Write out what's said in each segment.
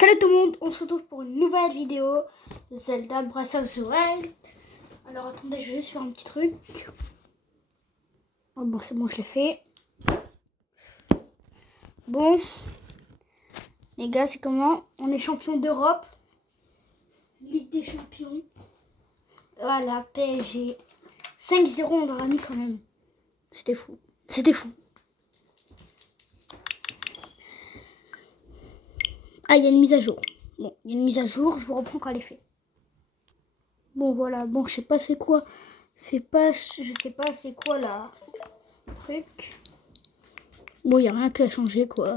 Salut tout le monde, on se retrouve pour une nouvelle vidéo Zelda Breath of the Wild. Alors attendez, je vais juste faire un petit truc. Oh, bon, c'est bon, je l'ai fait. Bon, les gars, c'est comment? On est champion d'Europe, Ligue des champions. Voilà, PSG. 5-0, on aura mis quand même. C'était fou. C'était fou. Ah, il y a une mise à jour. Bon, il y a une mise à jour, je vous reprends quand elle est faite. Bon, voilà, bon, je sais pas c'est quoi. Je sais pas c'est quoi là. Truc. Bon, il n'y a rien qu'à changer, quoi.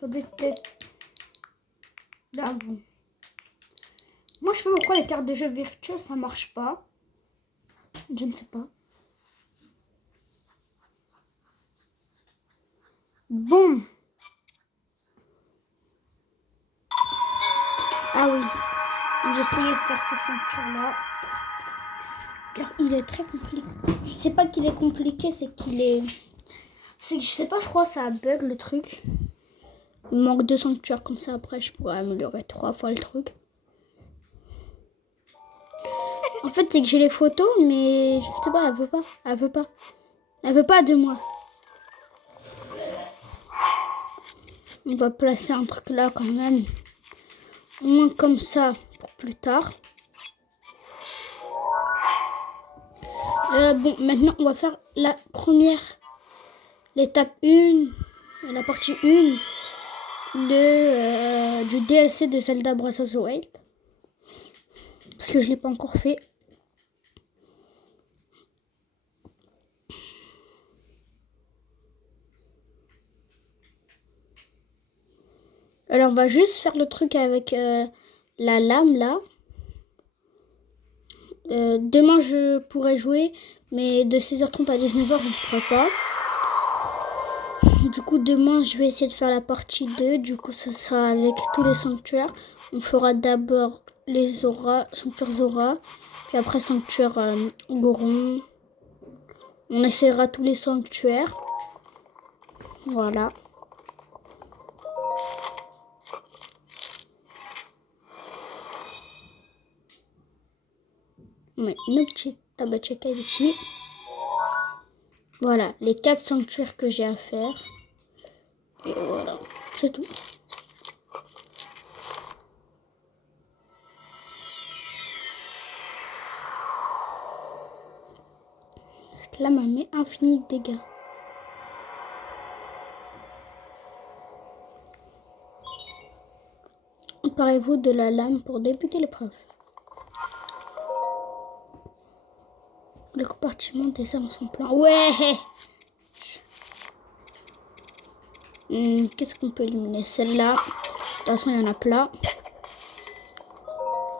Peut-être. Ah bon. Moi, je sais pas pourquoi les cartes de jeu virtuelles, ça marche pas. Je ne sais pas. Bon. Ah oui. J'essayais de faire ce ceinture-là. Car il est très compliqué. Je sais pas qu'il est compliqué, c'est qu'il est... C'est que je sais pas, je crois que ça bug le truc. Il manque 2 sanctuaires comme ça, après je pourrais améliorer 3 fois le truc. En fait, c'est que j'ai les photos, mais je sais pas, elle veut pas. Elle veut pas. Elle veut pas de moi. On va placer un truc là quand même. Au moins comme ça pour plus tard. Bon, maintenant on va faire la première, l'étape 1, la partie 1 du DLC de Zelda Breath of the Wild. Parce que je ne l'ai pas encore fait. Alors on va juste faire le truc avec la lame là. Demain je pourrais jouer, mais de 16h30 à 19h je ne pourrais pas. Du coup demain je vais essayer de faire la partie 2. Du coup ça sera avec tous les sanctuaires. On fera d'abord les sanctuaires Zora, puis après sanctuaire Goron. On essaiera tous les sanctuaires. Voilà. On met une petite table check ici. Voilà, les 4 sanctuaires que j'ai à faire. Et voilà, c'est tout. Cette lame elle met infini de dégâts. Emparez-vous de la lame pour débuter l'épreuve. Le compartiment des armes sont pleins. Ouais. Qu'est-ce qu'on peut éliminer? Celle-là. De toute façon, il y en a plein.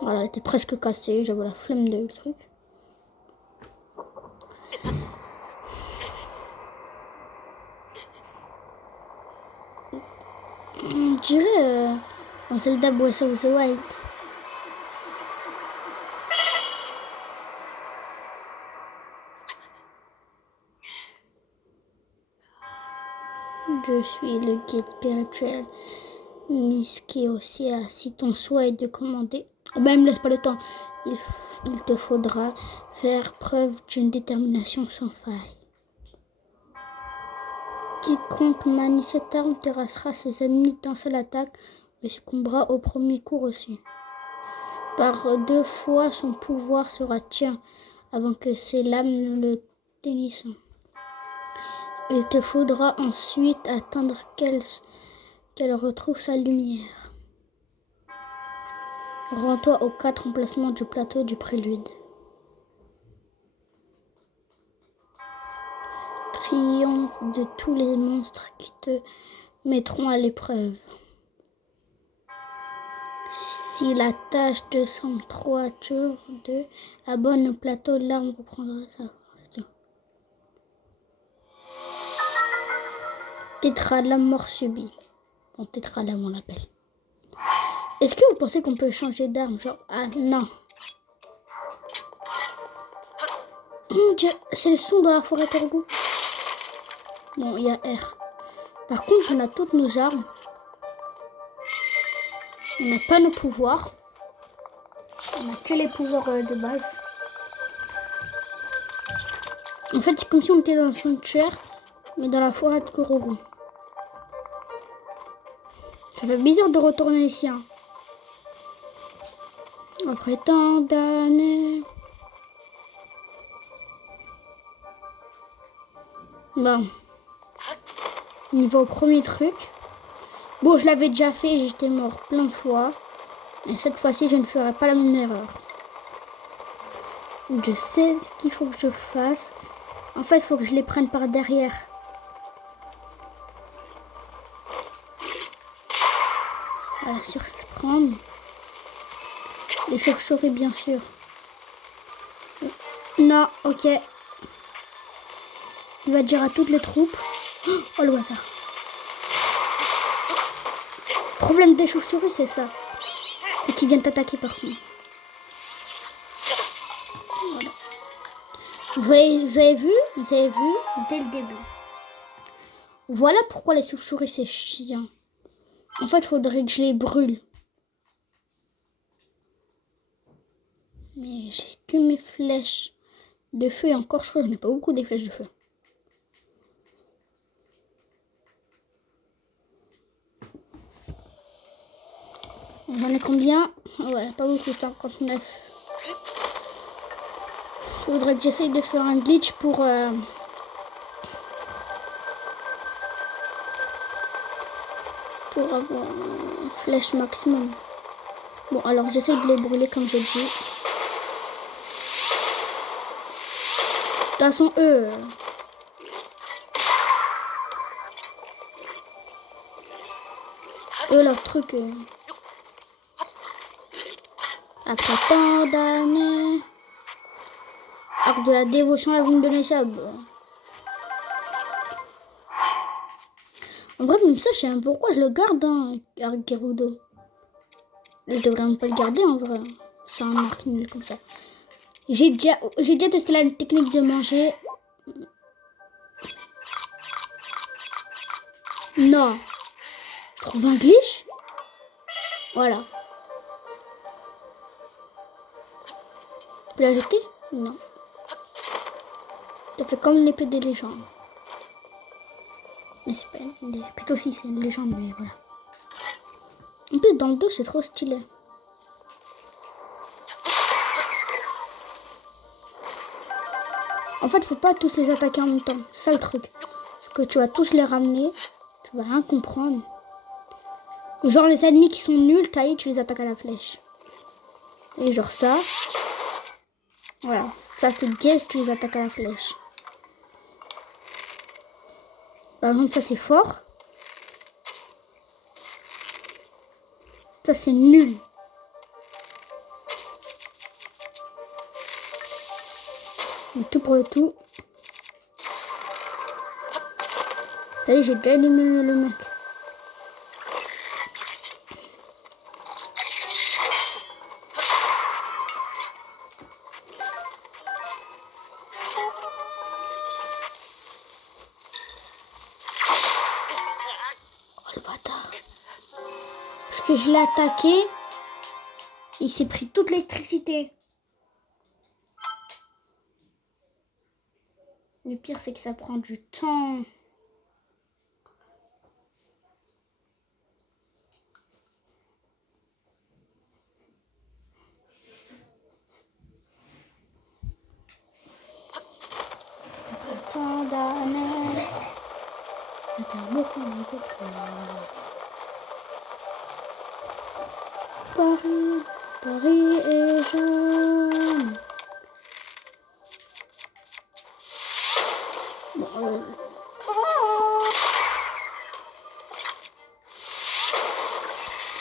Voilà, elle était presque cassée. J'avais la flemme de le truc. On dirait en Zelda Breath of the Wild. Je suis le guide spirituel. Miski aussi, si ton souhait est de commander. Oh ben, me laisse pas le temps. Il te faudra faire preuve d'une détermination sans faille. Quiconque manie cette arme terrassera ses ennemis dans seule attaque et succombera au premier coup aussi. Par 2 fois, son pouvoir sera tien avant que ses lames ne le dénissent. Il te faudra ensuite attendre qu'elle retrouve sa lumière. Rends-toi aux 4 emplacements du plateau du prélude. Triomphe de tous les monstres qui te mettront à l'épreuve. Si la tâche te semble trop ardue, abonne au plateau, l'arme reprendra sa force. Tétralame mort subie. Bon, Tétralame on l'appelle. Est-ce que vous pensez qu'on peut changer d'arme? Genre, ah non. C'est le son dans la forêt Torgo. Bon, il y a R. Par contre, on a toutes nos armes. On n'a pas nos pouvoirs. On n'a que les pouvoirs de base. En fait, c'est comme si on était dans un sanctuaire, mais dans la forêt de Korogu. Ça fait bizarre de retourner ici. Hein. Après tant d'années. Bon. On y va au premier truc. Bon, je l'avais déjà fait, j'étais mort plein de fois. Et cette fois-ci, je ne ferai pas la même erreur. Je sais ce qu'il faut que je fasse. En fait, il faut que je les prenne par derrière. Voilà, surprendre. Les chauves-souris, bien sûr. Non, ok. Il va dire à toutes les troupes. Oh, le hasard. Le problème des chauves-souris, c'est ça. C'est qu'ils viennent t'attaquer partout. Voilà. Vous avez vu dès le début. Voilà pourquoi les chauves-souris, c'est chiant. En fait, il faudrait que je les brûle. Mais j'ai que mes flèches de feu. Et encore, je crois que je n'ai pas beaucoup des flèches de feu. J'en ai combien? Ouais, pas beaucoup, 59. Faudrait que j'essaye de faire un glitch pour... pour avoir une flèche maximum. Bon, alors j'essaye de les brûler comme j'ai dit. De toute façon, leur truc... Après tant d'années... Alors de la dévotion, elle va me donner ça. Bon. En vrai, même ça, je sais pas pourquoi je le garde, hein, Gerudo. Je devrais même pas le garder, en vrai. C'est un marque nul comme ça. J'ai déjà testé la technique de manger. Non. Trouve un glitch. Voilà. Tu peux la jeter? Non. Ça fait comme l'épée des légendes. Mais c'est pas une épée. Plutôt si, c'est une légende, mais voilà. En plus, dans le dos, c'est trop stylé. En fait, faut pas tous les attaquer en même temps. C'est ça le truc. Parce que tu vas tous les ramener. Tu vas rien comprendre. Genre les ennemis qui sont nuls, taillés, tu les attaques à la flèche. Et genre ça. Voilà. Ça, c'est guess, tu les attaques à la flèche. Par exemple, ça, c'est fort. Ça, c'est nul. Mais tout pour le tout. Ça y est, j'ai déjà éliminé le mec. Oh le bâtard. Parce que je l'ai attaqué. Il s'est pris toute l'électricité. Le pire, c'est que ça prend du temps. Tant d'années. Paris, Paris est jeune.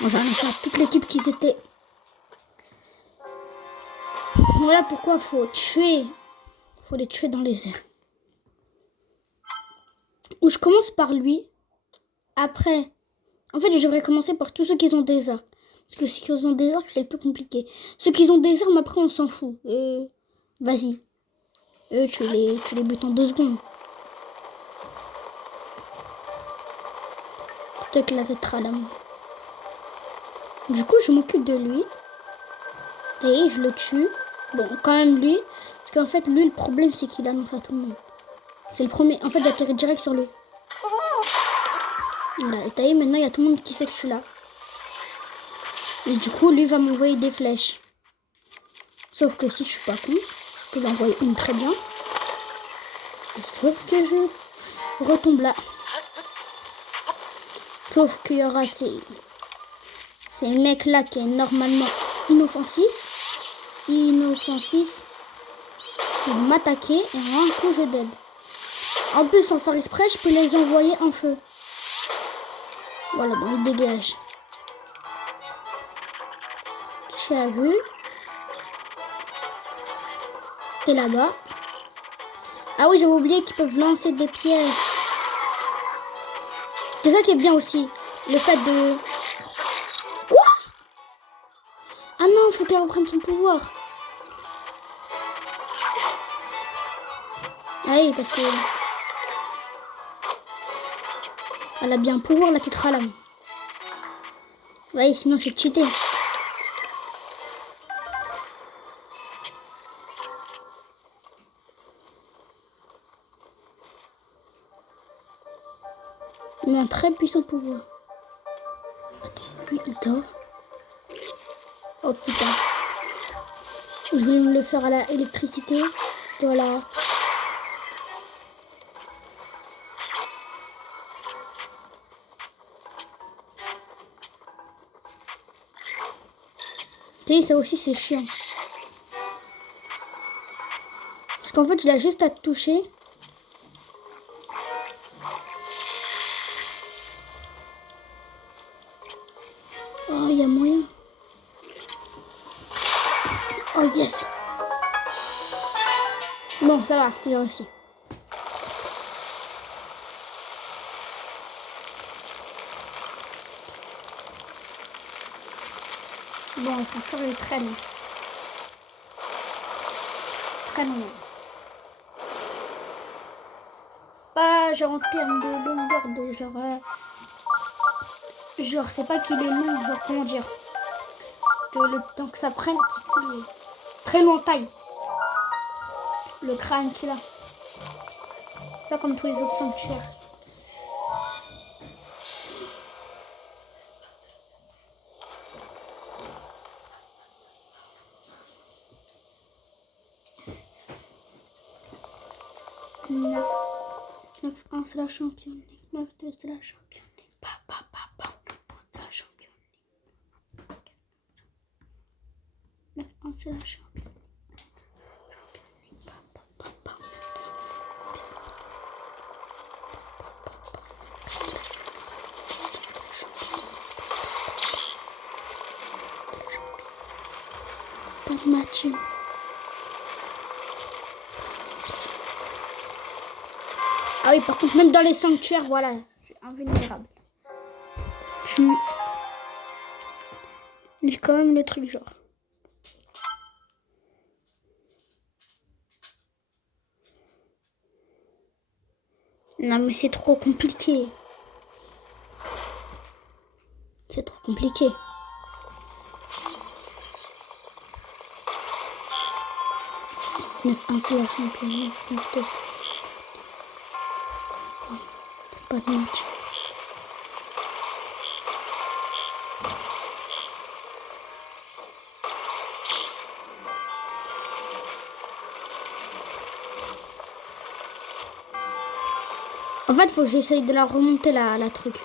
Bon, j'en ai fait à toute l'équipe qui s'était. Voilà pourquoi faut tuer. Faut les tuer dans les airs. Ou je commence par lui. Après. En fait, je devrais commencer par tous ceux qui ont des arcs. Parce que ceux qui ont des arcs, c'est le plus compliqué. Ceux qui ont des armes, après, on s'en fout. Vas-y. Eux, tu les butes en 2 secondes. Tout éclaté de Tralam. Du coup, je m'occupe de lui. Et je le tue. Bon, quand même lui. Parce qu'en fait, lui, le problème, c'est qu'il annonce à tout le monde. C'est le premier. En fait, d'atterrir direct sur lui. Voilà, et t'as vu, maintenant, il y a tout le monde qui sait que je suis là. Et du coup, lui va m'envoyer des flèches. Sauf que si je suis pas con, je peux l'envoyer une très bien. Et sauf que je retombe là. Sauf qu'il y aura ces mecs-là qui est normalement inoffensif. Ils vont m'attaquer et en un coup, je dead. En plus, sans faire exprès, je peux les envoyer en feu. Voilà, bon, ils dégagent. Tu as vu. Et là-bas. Ah oui, j'avais oublié qu'ils peuvent lancer des pièges. C'est ça qui est bien aussi. Le fait de... Quoi? Ah non, faut qu'elle reprenne son pouvoir. Ah oui, parce que... Elle a bien un pouvoir, la petite Ralam. Oui, sinon c'est cheaté. Il a un très puissant pouvoir. Attends, lui, il dort. Oh putain. Je vais me le faire à la électricité. Voilà. Tu sais, ça aussi c'est chiant. Parce qu'en fait, il a juste à te toucher. Oh, il y a moyen. Oh yes. Bon, ça va, j'ai réussi. Bon, il faut faire les traînes. Traîne. Pas genre en termes de longueur de genre... genre, c'est pas qu'il est long, genre comment dire. Que le temps que ça prenne, c'est qu'il est très long en taille. Le crâne qu'il a. Pas comme tous les autres sanctuaires. Non. 9-1 c'est la championne. 9-2 c'est la championne. C'est la championne. 9-1 c'est la championne. Pas de matching. Ah oui, par contre, même dans les sanctuaires, voilà, je suis invulnérable. J'ai quand même le truc, genre. Non, mais c'est trop compliqué. C'est trop compliqué. Un seul champion. Pas de match. En fait, faut que j'essaye de la remonter la truc.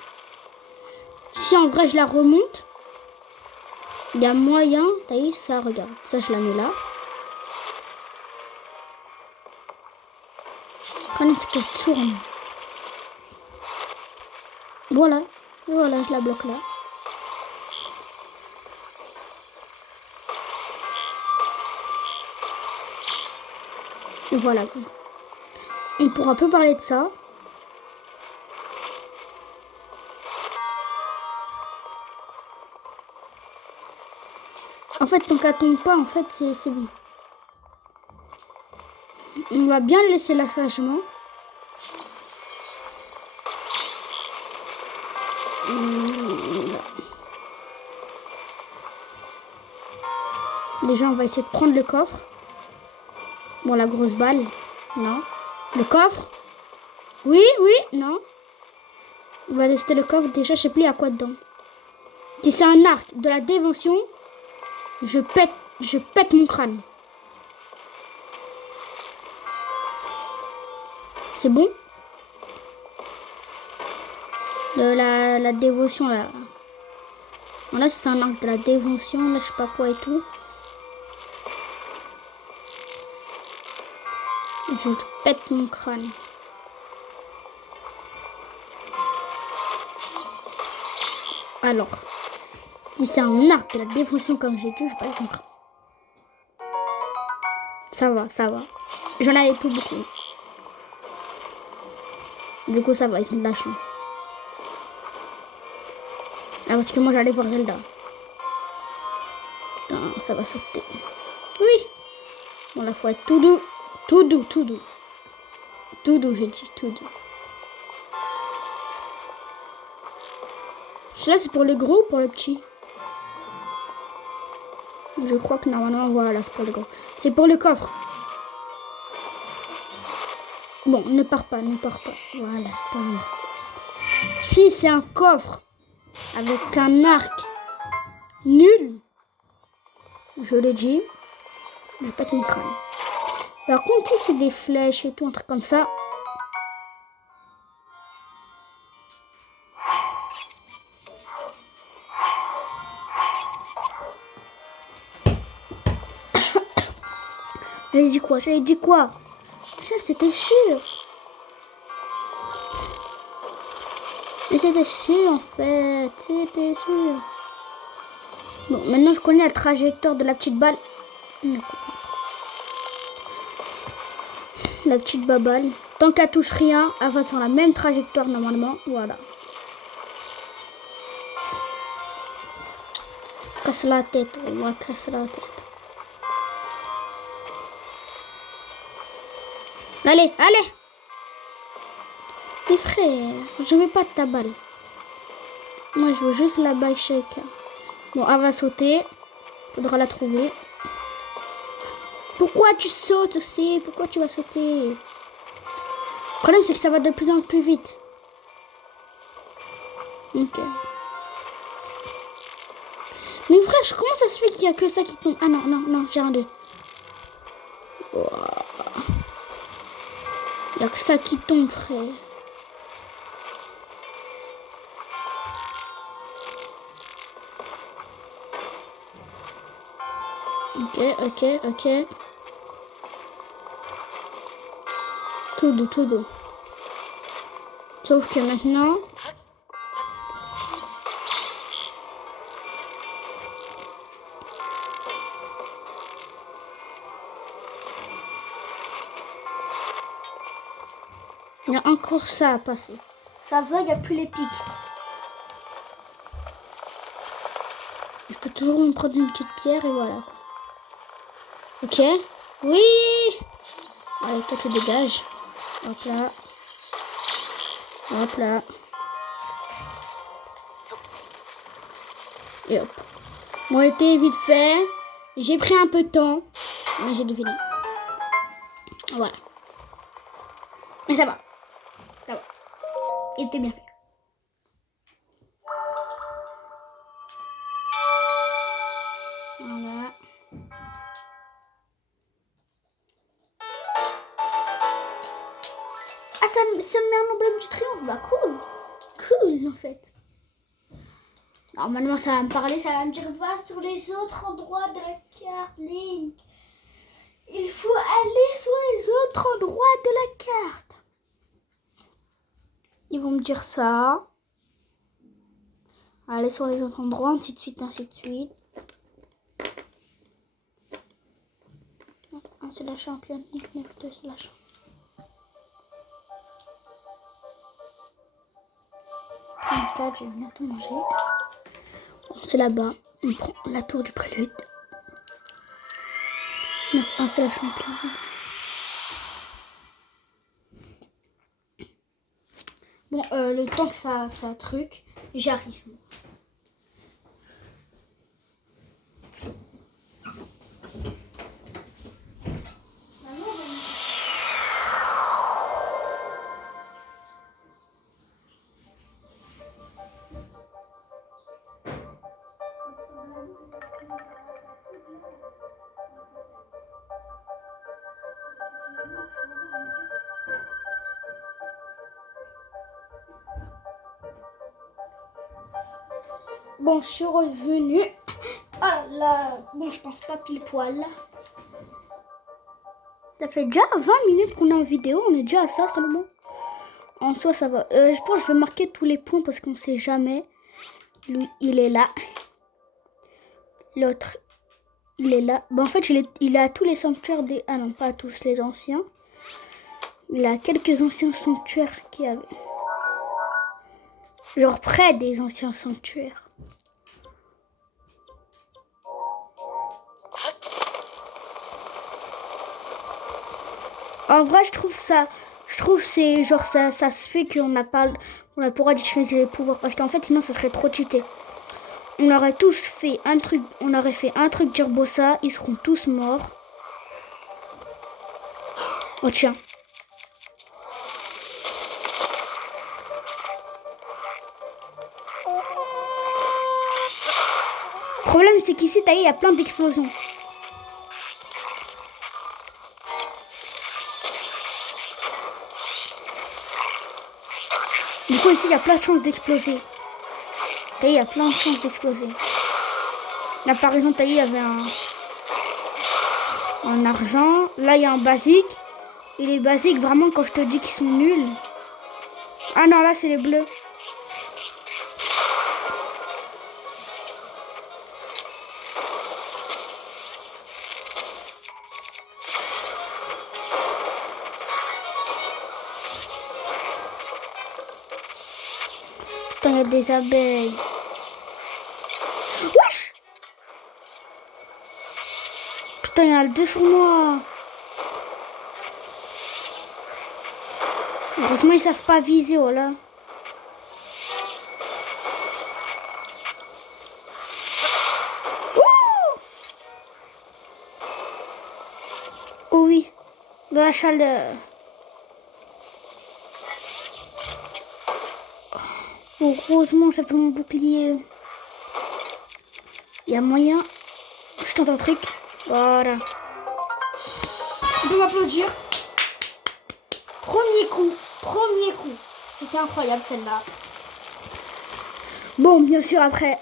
Si en vrai je la remonte, il y a moyen. T'as vu ça, regarde. Ça, je la mets là. Quand est-ce qu'elle tourne? Voilà. Voilà, je la bloque là. Et voilà. On pourra peu parler de ça. En fait, tant qu'elle tombe pas, en fait, c'est bon. On va bien le laisser là sagement. Déjà, on va essayer de prendre le coffre. Bon, la grosse balle. Non. Le coffre. Oui, oui, non. On va tester le coffre. Déjà, je sais plus il y a quoi dedans. Si c'est un arc de la dévention, je pète mon crâne. C'est bon? La dévotion, là. Bon, là, c'est un arc de la dévotion. Là, je sais pas quoi et tout. Je pète mon crâne. Alors, si c'est un arc de la dévotion, comme j'ai dit, je pète mon crâne. Ça va, ça va. J'en avais plus beaucoup. Du coup, ça va, ils ont de la chance. Ah, parce que moi, j'allais voir Zelda. Putain, ça va sauter. Oui. Bon, là, faut être tout doux. Tout doux, tout doux. Tout doux, j'ai dit, tout doux. Celui-là, c'est pour le gros ou pour le petit? Je crois que normalement, voilà, c'est pour le gros. C'est pour le coffre. Bon, ne pars pas, ne pars pas. Voilà, voilà. Si c'est un coffre avec un arc nul, je l'ai dit, je pète mon crâne. Par contre, si c'est des flèches et tout, un truc comme ça. J'avais dit quoi? J'avais dit quoi? C'était sûr. Mais c'était sûr en fait. C'était sûr. Bon, maintenant je connais la trajectoire de la petite balle. La petite baballe. Tant qu'elle touche rien, elle va sur la même trajectoire normalement. Voilà. Casse la tête. On va casser la tête. Allez, allez. Mais frère, je veux pas de ta balle. Moi, je veux juste la balle shake. Bon, elle va sauter. Faudra la trouver. Pourquoi tu sautes aussi? Pourquoi tu vas sauter? Le problème, c'est que ça va de plus en plus vite. Ok. Mais frère, comment ça se fait qu'il n'y a que ça qui tombe? Ah non, non, non, j'ai un deux. Wow. Il n'y a que ça qui tombe, frère. Ok, ok, ok. Tout doux, tout doux. Sauf que maintenant... il y a encore ça à passer. Ça va, il n'y a plus les pics. Je peux toujours me prendre une petite pierre et voilà. Ok. Oui. Allez, toi tu dégages. Hop là. Hop là. Et hop. Bon, été vite fait. J'ai pris un peu de temps. Mais j'ai deviné. Voilà. Mais ça va. Ça va. Il était bien fait. Voilà. Ah, ça me met un emblème du triomphe. Bah, cool. Cool, en fait. Normalement, ça va me parler. Ça va me dire, va sur les autres endroits de la carte, Link. Il faut aller sur les autres endroits de la carte. Ils vont me dire ça. Aller sur les autres endroits, ainsi de suite, ainsi de suite. Ah, c'est la championne. C'est la championne. Je vais bientôt manger. Bon, c'est là-bas. On prend la tour du prélude. Non, c'est la championne. Bon, le temps que ça truc, j'arrive. Bon, je suis revenue. Ah là, bon, je pense pas pile poil. Ça fait déjà 20 minutes qu'on est en vidéo. On est déjà à ça seulement. En soi, ça va. Je pense que je vais marquer tous les points parce qu'on sait jamais. Lui, il est là. L'autre, il est là. Bon, en fait, il a tous les sanctuaires des... Ah non, pas tous les anciens. Il a quelques anciens sanctuaires qui avaient... Genre près des anciens sanctuaires. En vrai, je trouve c'est genre ça se fait qu'on n'a pas le droit d'utiliser les pouvoirs parce qu'en fait sinon ça serait trop cheaté. On aurait tous fait un truc, on aurait fait un truc Turbosa, ils seront tous morts. Oh tiens. Le problème c'est qu'ici il y a plein d'explosions. Du coup ici il y a plein de chances d'exploser. Il y a plein de chances d'exploser. Là par exemple il y avait un argent. Là il y a un basique. Et les basiques vraiment quand je te dis qu'ils sont nuls. Ah non là c'est les bleus. Putain il y a des abeilles. Wesh! Putain, il y en a deux sur moi. Heureusement, ils savent pas viser, voilà. Oh oui, de la chaleur. Heureusement, j'ai fait mon bouclier. Il y a moyen. Je tente un truc. Voilà. Tu peux m'applaudir. Premier coup. Premier coup. C'était incroyable celle-là. Bon, bien sûr, après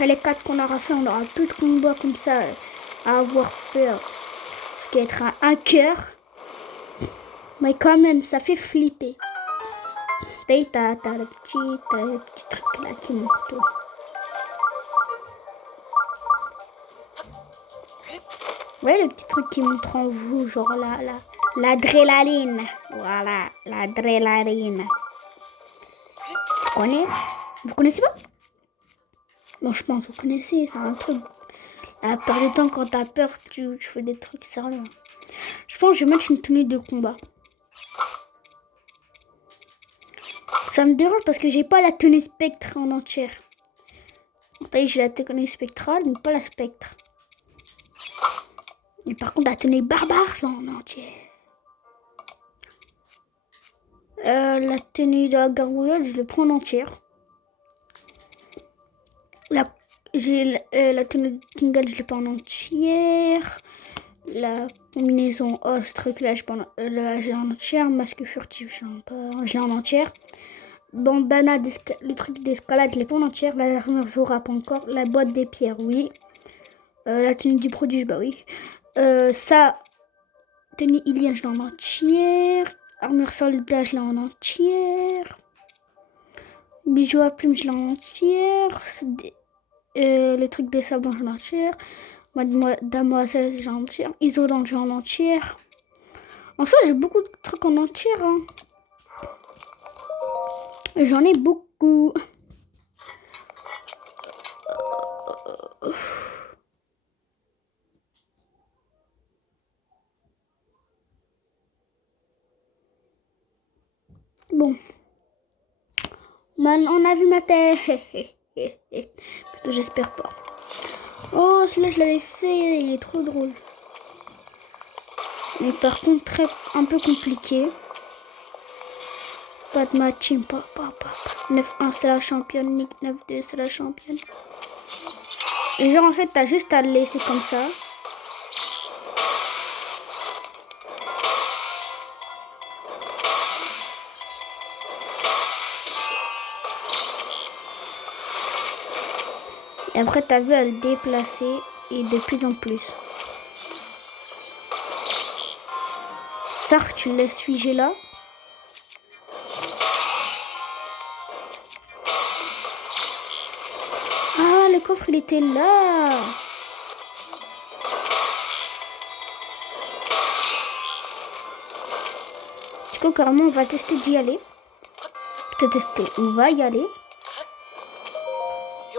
les 4 qu'on aura fait, on aura peu de combats comme ça à avoir peur. Ce qui est être un hacker. Mais quand même, ça fait flipper. T'as le petit truc là qui monte. Ouais, le petit truc qui montre en vous, genre l'adrénaline. Voilà, l'adrénaline. Vous connaissez pas? Bon, je pense que vous connaissez, c'est un truc. La peur du temps, quand t'as peur, tu fais des trucs sérieux. Je pense que je vais mettre une tenue de combat. Ça me dérange parce que j'ai pas la tenue spectre en entière. J'ai la tenue spectrale, mais pas la spectre. Mais par contre, la tenue barbare, là, en entière. La tenue de la gargouille, je le prends en entière. J'ai la tenue de Tingle, je l'ai pas en entière. La combinaison os, truc là, j'ai en entière. Masque furtif, j'ai en entière. Bandana, le truc d'escalade, je l'ai pas en entière. La armure Zora, pas encore. La boîte des pierres, oui. La tenue du prodige, bah oui. Ça, tenue Ilian, je l'ai en entière. Armure soldat, je l'ai en entière. Bijoux à plumes, je l'ai en entière. Les trucs des sablons, je l'ai en entière. Mademoiselle, j'ai en entière. Isolant, j'ai en entière. En soi, j'ai beaucoup de trucs en entière. Hein. J'en ai beaucoup. Bon. On a vu ma tête. J'espère pas. Oh, celui-là, je l'avais fait. Il est trop drôle. Mais par contre, un peu compliqué. Pas de matching. 9-1, c'est la championne. Nick 9-2, c'est la championne. Et genre, en fait, t'as juste à le laisser comme ça. Et après, t'as vu à le déplacer et de plus en plus. Ça, tu le laisses figer là. Ah, le coffre, il était là. Du coup, carrément, on va tester d'y aller. On va y aller.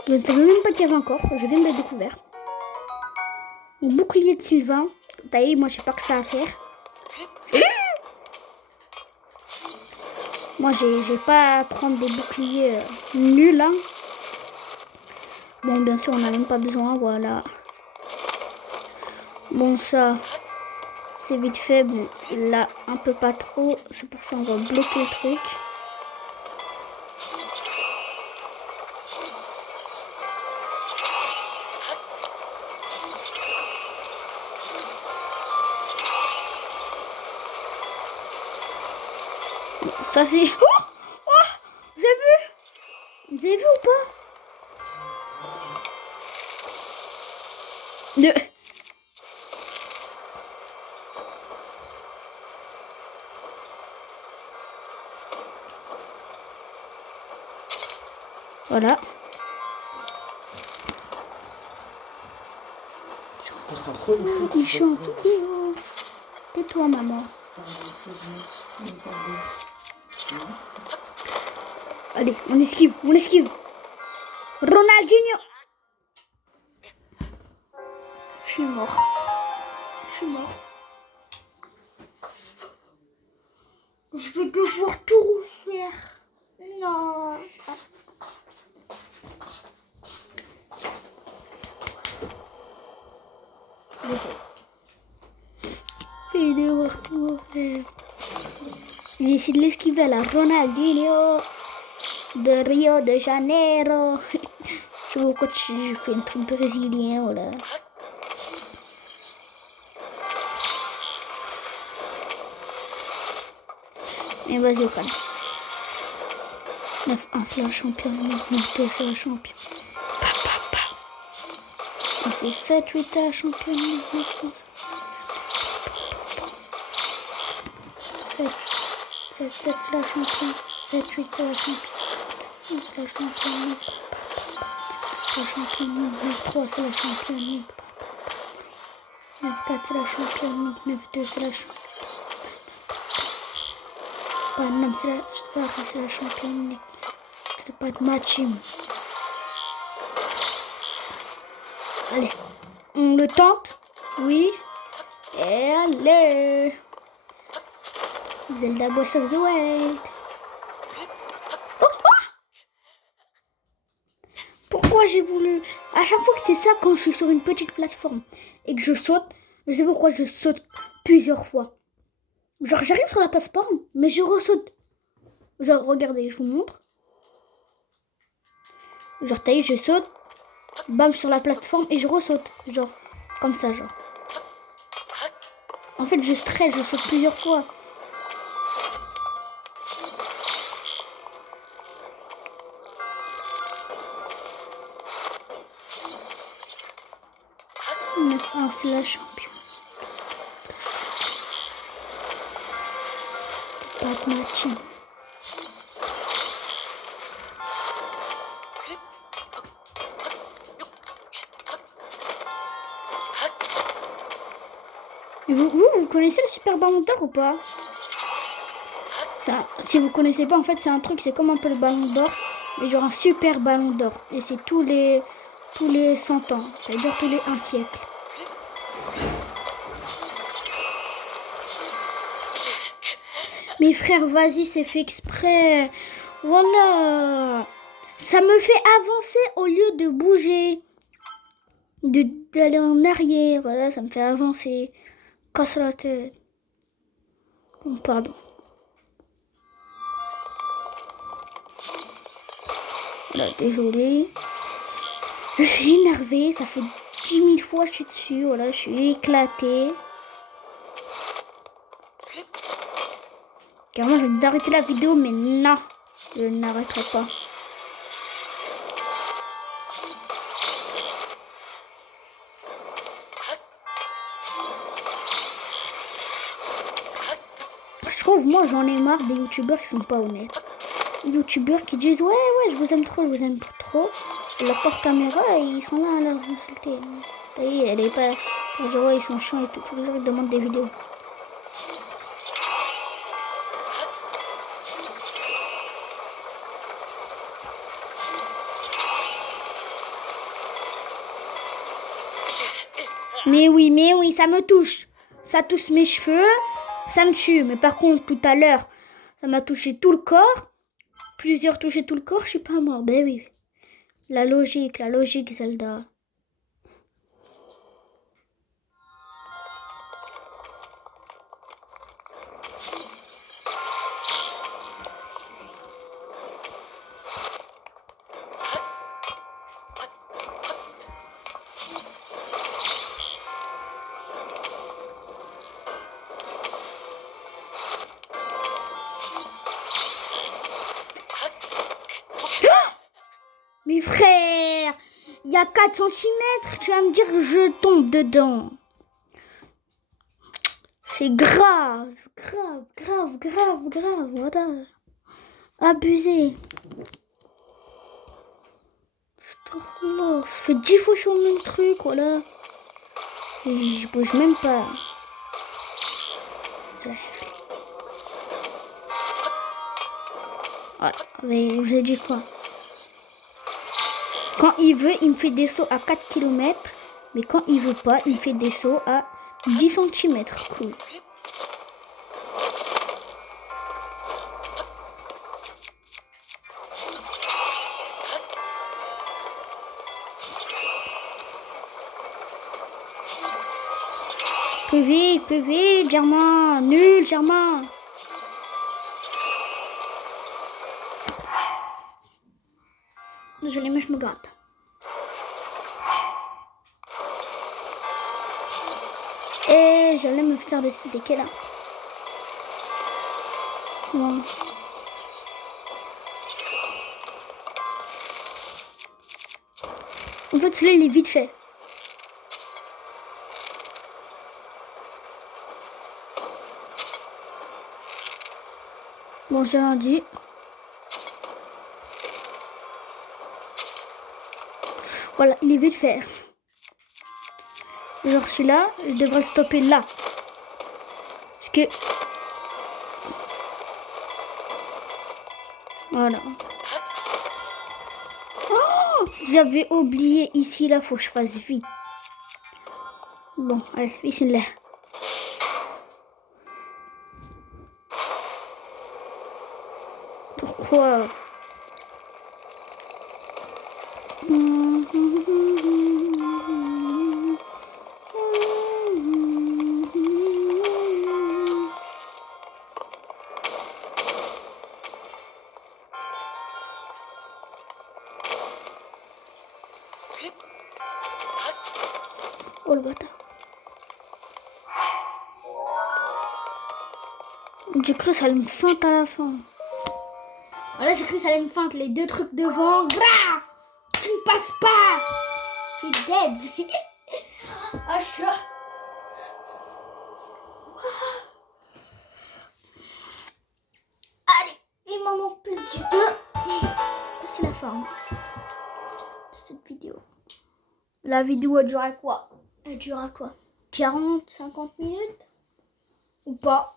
Je ne savais même pas qu'il y avait encore. Je viens de le découvrir. Le bouclier de Sylvain. D'ailleurs, moi, je sais pas que ça à faire. Moi, j'ai pas à prendre des boucliers nuls. Hein. Bon, bien sûr, on n'a même pas besoin. Voilà. Bon, ça, c'est vite fait. Bon, là, un peu pas trop. C'est pour ça qu'on va bloquer le truc. Ça c'est... Oh, oh, vous avez vu? Vous avez vu ou pas? Voilà. Je suis en vidéo. Tais-toi, maman. Allez, on esquive, on esquive. Ronaldinho. Je suis mort. Je suis mort. Je vais devoir tout refaire. Non. Je vais devoir tout refaire. J'ai essayé de l'esquiver à la Ronaldinho de Rio de Janeiro. Je vois quoi, je fais un truc brésilien, voilà. Et vas-y, au calme. 9-1, c'est la championne. 9-2, c'est la championne. C'est 7-8, c'est la championne. 7-7, c'est la championne. 7-8, c'est la championne. C'est la championne. La championne. 9-3, c'est la championne. 9-4, c'est la championne. 9-2, c'est la championne. Non, c'est la championne. C'est pas de matching. Allez, on le tente. Oui. Et allez. Zelda Breath of the Wild. Oh, oh, pourquoi j'ai voulu... À chaque fois que c'est ça, quand je suis sur une petite plateforme et que je saute, je sais pourquoi je saute plusieurs fois. Genre, j'arrive sur la plateforme, mais je ressaute. Genre, regardez, je vous montre. Genre, t'as vu, je saute, bam, sur la plateforme et je ressaute. Genre, comme ça, genre. En fait, je stresse, je saute plusieurs fois. Ah, c'est la championne. Pas de match. Vous connaissez le super ballon d'or ou pas? Ça, si vous connaissez pas, en fait, c'est un truc, c'est comme un peu le ballon d'or, mais genre un super ballon d'or. Et c'est tous les 100 ans, c'est-à-dire tous les 1 siècle. Mes frères, vas-y, c'est fait exprès. Voilà. Ça me fait avancer au lieu de bouger. D'aller en arrière. Voilà, ça me fait avancer. Casse la tête. Oh, pardon. Voilà, désolé. Je suis énervée. Ça fait 10 000 fois que je suis dessus. Voilà, je suis éclatée. Carrément, je vais d'arrêter la vidéo, mais non. Je n'arrêterai pas. Je trouve, moi, j'en ai marre des youtubeurs qui sont pas honnêtes. Des youtubeurs qui disent ouais, je vous aime trop, Et la porte caméra, ils sont là à leur insulter. Vous voyez, elle est pas. Genre, ouais, ils sont chiants et tout. Tous les jours, ils demandent des vidéos. Mais oui, ça me touche. Ça touche mes cheveux, ça me tue. Mais par contre, tout à l'heure, ça m'a touché tout le corps. Plusieurs touché tout le corps, je suis pas mort. Ben oui. La logique, Zelda. Mes frères, il y a 4 cm, tu vas me dire que je tombe dedans. C'est grave, voilà. Abusé. Ça fait 10 fois sur le même truc, voilà. Et je bouge même pas. Voilà, je vous ai dit quoi? Quand il veut, il me fait des sauts à 4 km. Mais quand il veut pas, il me fait des sauts à 10 cm. Cool. Plus vite, Germain. Nul, Germain. Désolé, mais je me gratte. Et j'allais me faire des séquelles là. Bon. En fait, celui-là, il est vite fait. Bon, j'ai rien dit. Voilà, il est vite fait. Genre celui-là, je devrais stopper là. Parce que... Voilà. Oh, j'avais oublié ici, là, faut que je fasse vite. Bon, allez, ici, là. Pourquoi? Oh le bâtard. J'ai cru que ça allait me feinte à la fin. Voilà, j'ai cru que ça allait me feinte les deux trucs devant. Bra! Tu ne passes pas! Tu es dead. Ah, je Allez, il m'en manque plus que deux. C'est la fin de cette vidéo. La vidéo, elle durera quoi? 40, 50 minutes? Ou pas?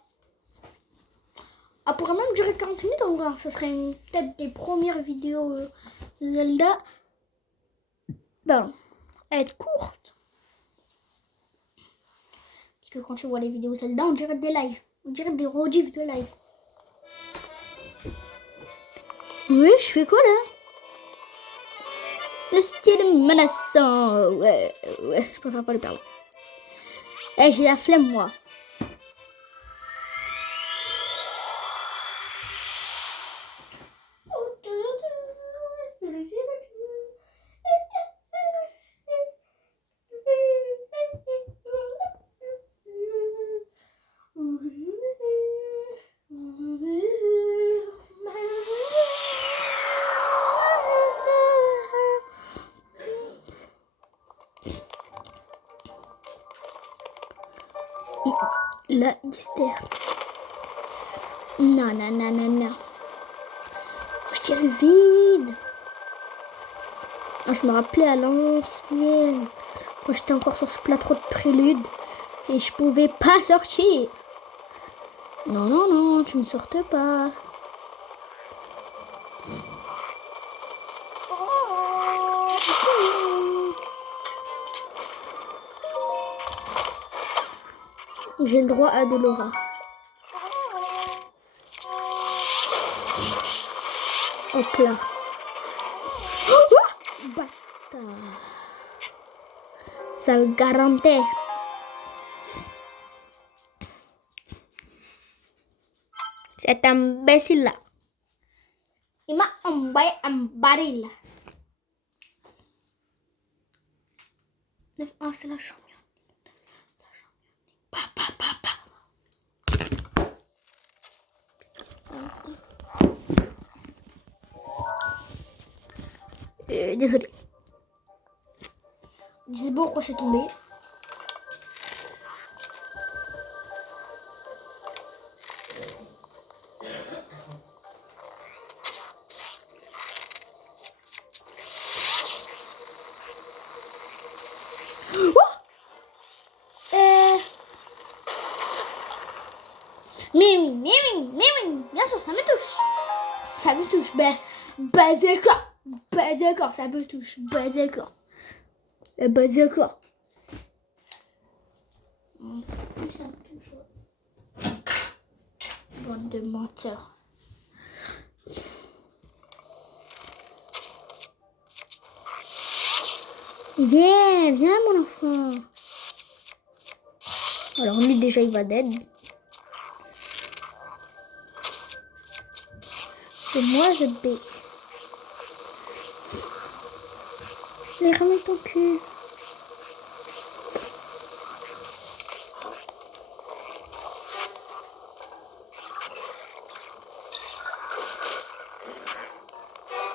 Elle pourrait même durer 40 minutes en vrai. Ça serait peut-être des premières vidéos Zelda. Ben, être courte. Parce que quand tu vois les vidéos Zelda, on dirait des lives. On dirait des rediffs de live. Oui, je fais quoi là? Le style menaçant. Ouais, je préfère pas le perdre. Eh, j'ai la flemme, moi. La hystère. Non, non, non, non, non. Oh, je tiens le vide. Oh, je me rappelais à l'ancienne. Quand j'étais encore sur ce plateau de prélude. Et je pouvais pas sortir. Non, non, non, tu ne sortais pas. J'ai le droit à de l'aura. Hop là. Oh, bâtard. Ça le garantait. Cet imbécile-là. Il m'a envoyé un baril. 9-1, c'est la championne. Papa. Désolé. Je sais pas pourquoi c'est tombé. Mimi, bien sûr, ça me touche. Ça me touche. Ben d'accord, ça me touche. Ben d'accord. Ça me touche. Bande de menteurs. Viens mon enfant. Alors lui déjà il va dead. Et moi je vais. Mais remets ton cul.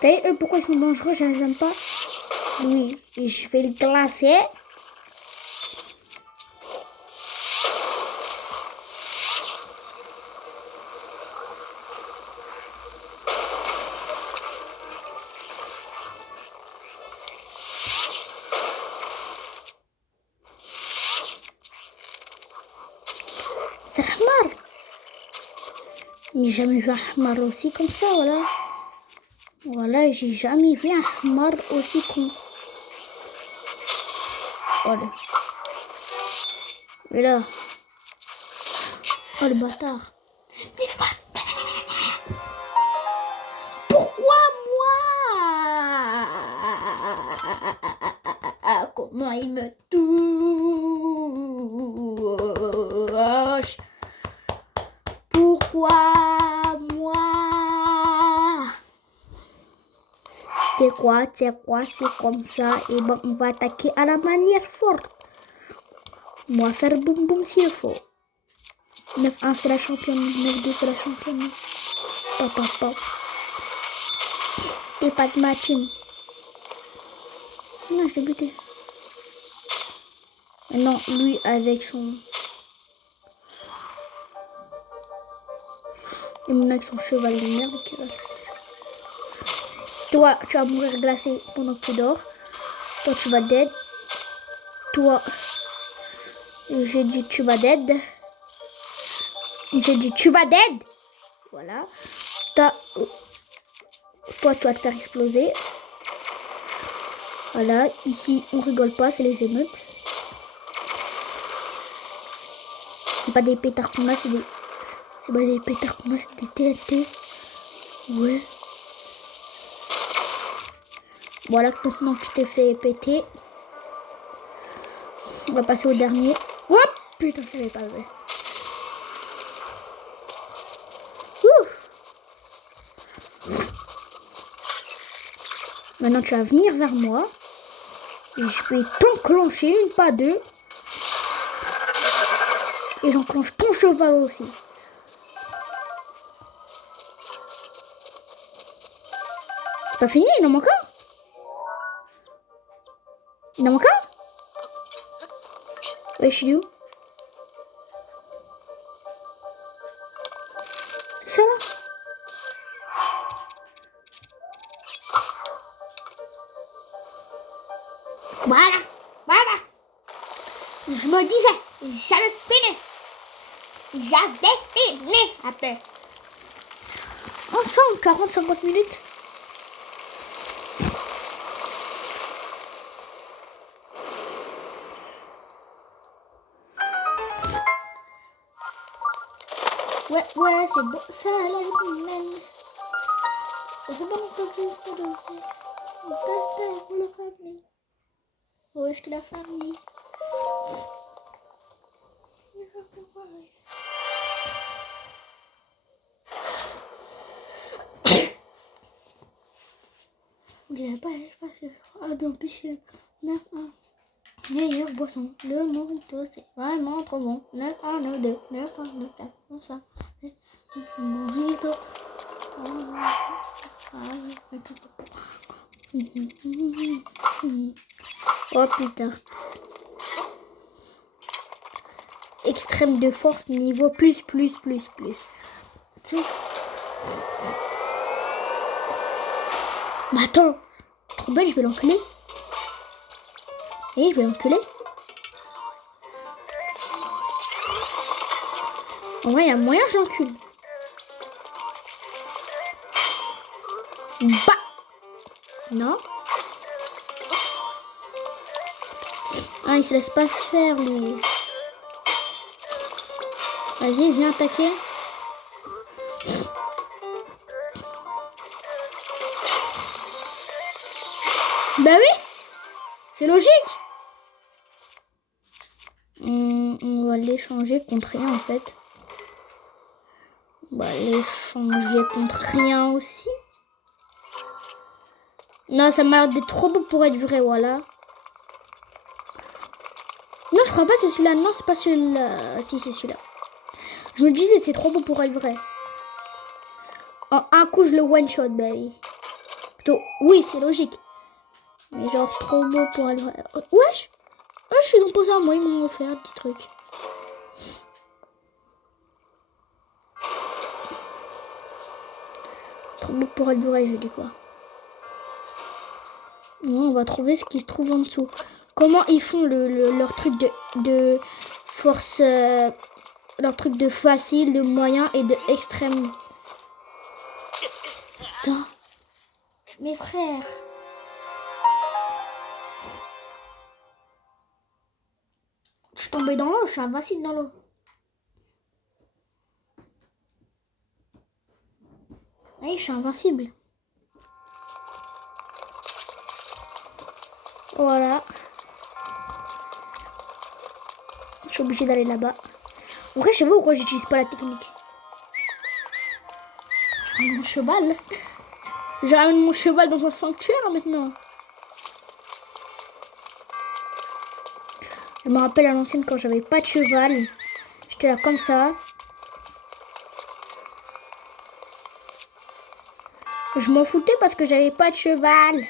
T'as vu eux pourquoi ils sont dangereux, j'aime pas. Oui, et je vais le glacer. C'est Ahmar. Mais j'ai jamais vu un Ahmar aussi comme ça, voilà. Voilà, j'ai jamais vu un Ahmar aussi con. Voilà. Et là. Oh le bâtard. Pourquoi moi? Comment il me touche? Pourquoi moi? C'est quoi, c'est comme ça. Et bon, on va attaquer à la manière forte. On va faire boum boum s'il faut. 9-1 c'est la championne, 9-2 c'est la championne. Pop. Et pas de matching. Non, je l'ai buté. Maintenant, lui avec son... Et mon avec son cheval de merde qui reste. Toi, tu vas mourir glacé pendant que tu dors. Toi, tu vas dead. Toi, j'ai dit tu vas dead. Voilà. Toi, tu vas te faire exploser. Voilà. Ici, on rigole pas, c'est les émeutes. C'est pas des pétards qu'on a, c'est pas des pétards qu'on a, c'est des TNT. Ouais. Voilà, maintenant que tu t'es fait péter. On va passer au dernier. Hop, putain, je l'avais pas vu. Maintenant, tu vas venir vers moi. Et je vais t'enclencher une, pas deux. Et j'enclenche ton cheval aussi. C'est pas fini, il en manque un. Il en manque un. Ouais, je suis où? Ça là. Voilà, voilà. Je me disais, j'avais fini. J'avais fini après. Ensemble, 40-50 minutes. Ouais, c'est bon, ça, la vie même. Ça fait bon que je le famille. Où est-ce que la famille? J'ai pas l'espace. Ah, donc, c'est la meilleure boisson. Le mojito, c'est vraiment trop bon. 9 1 9 2 9 1 9 4 comme ça. Le mojito. Oh putain. Extrême de force niveau plus. Mais attends. Trop belle, je vais l'enculer. Et je vais l'enculer. En vrai, il y a moyen que je l'encule. Bah. Non. Ah, il se laisse pas se faire, lui. Vas-y, viens attaquer. Bah oui. C'est logique. On va l'échanger contre rien, en fait. On va l'échanger contre rien aussi. Non, ça m'a l'air d'être trop beau pour être vrai, voilà. Non, je crois pas c'est celui-là. Non, c'est pas celui-là. Si, c'est celui-là. Je me disais, c'est trop beau pour être vrai. En un coup, je le one-shot, baby. Plutôt, oui, c'est logique. Mais genre, trop beau pour être vrai. Wesh! Je suis composé à moi, ils m'ont offert des trucs. Trop beau pour être vrai, j'ai dit quoi. Non, on va trouver ce qui se trouve en dessous. Comment ils font leur truc de force, leur truc de facile, de moyen et de extrême. Putain. Mes frères. Je suis tombée dans l'eau, je suis invincible dans l'eau. Oui, je suis invincible. Voilà. Je suis obligée d'aller là-bas. En vrai, je sais pas pourquoi j'utilise pas la technique. Mon cheval. Je ramène mon cheval dans un sanctuaire maintenant. Je me rappelle à l'ancienne quand j'avais pas de cheval. J'étais là comme ça. Je m'en foutais parce que j'avais pas de cheval.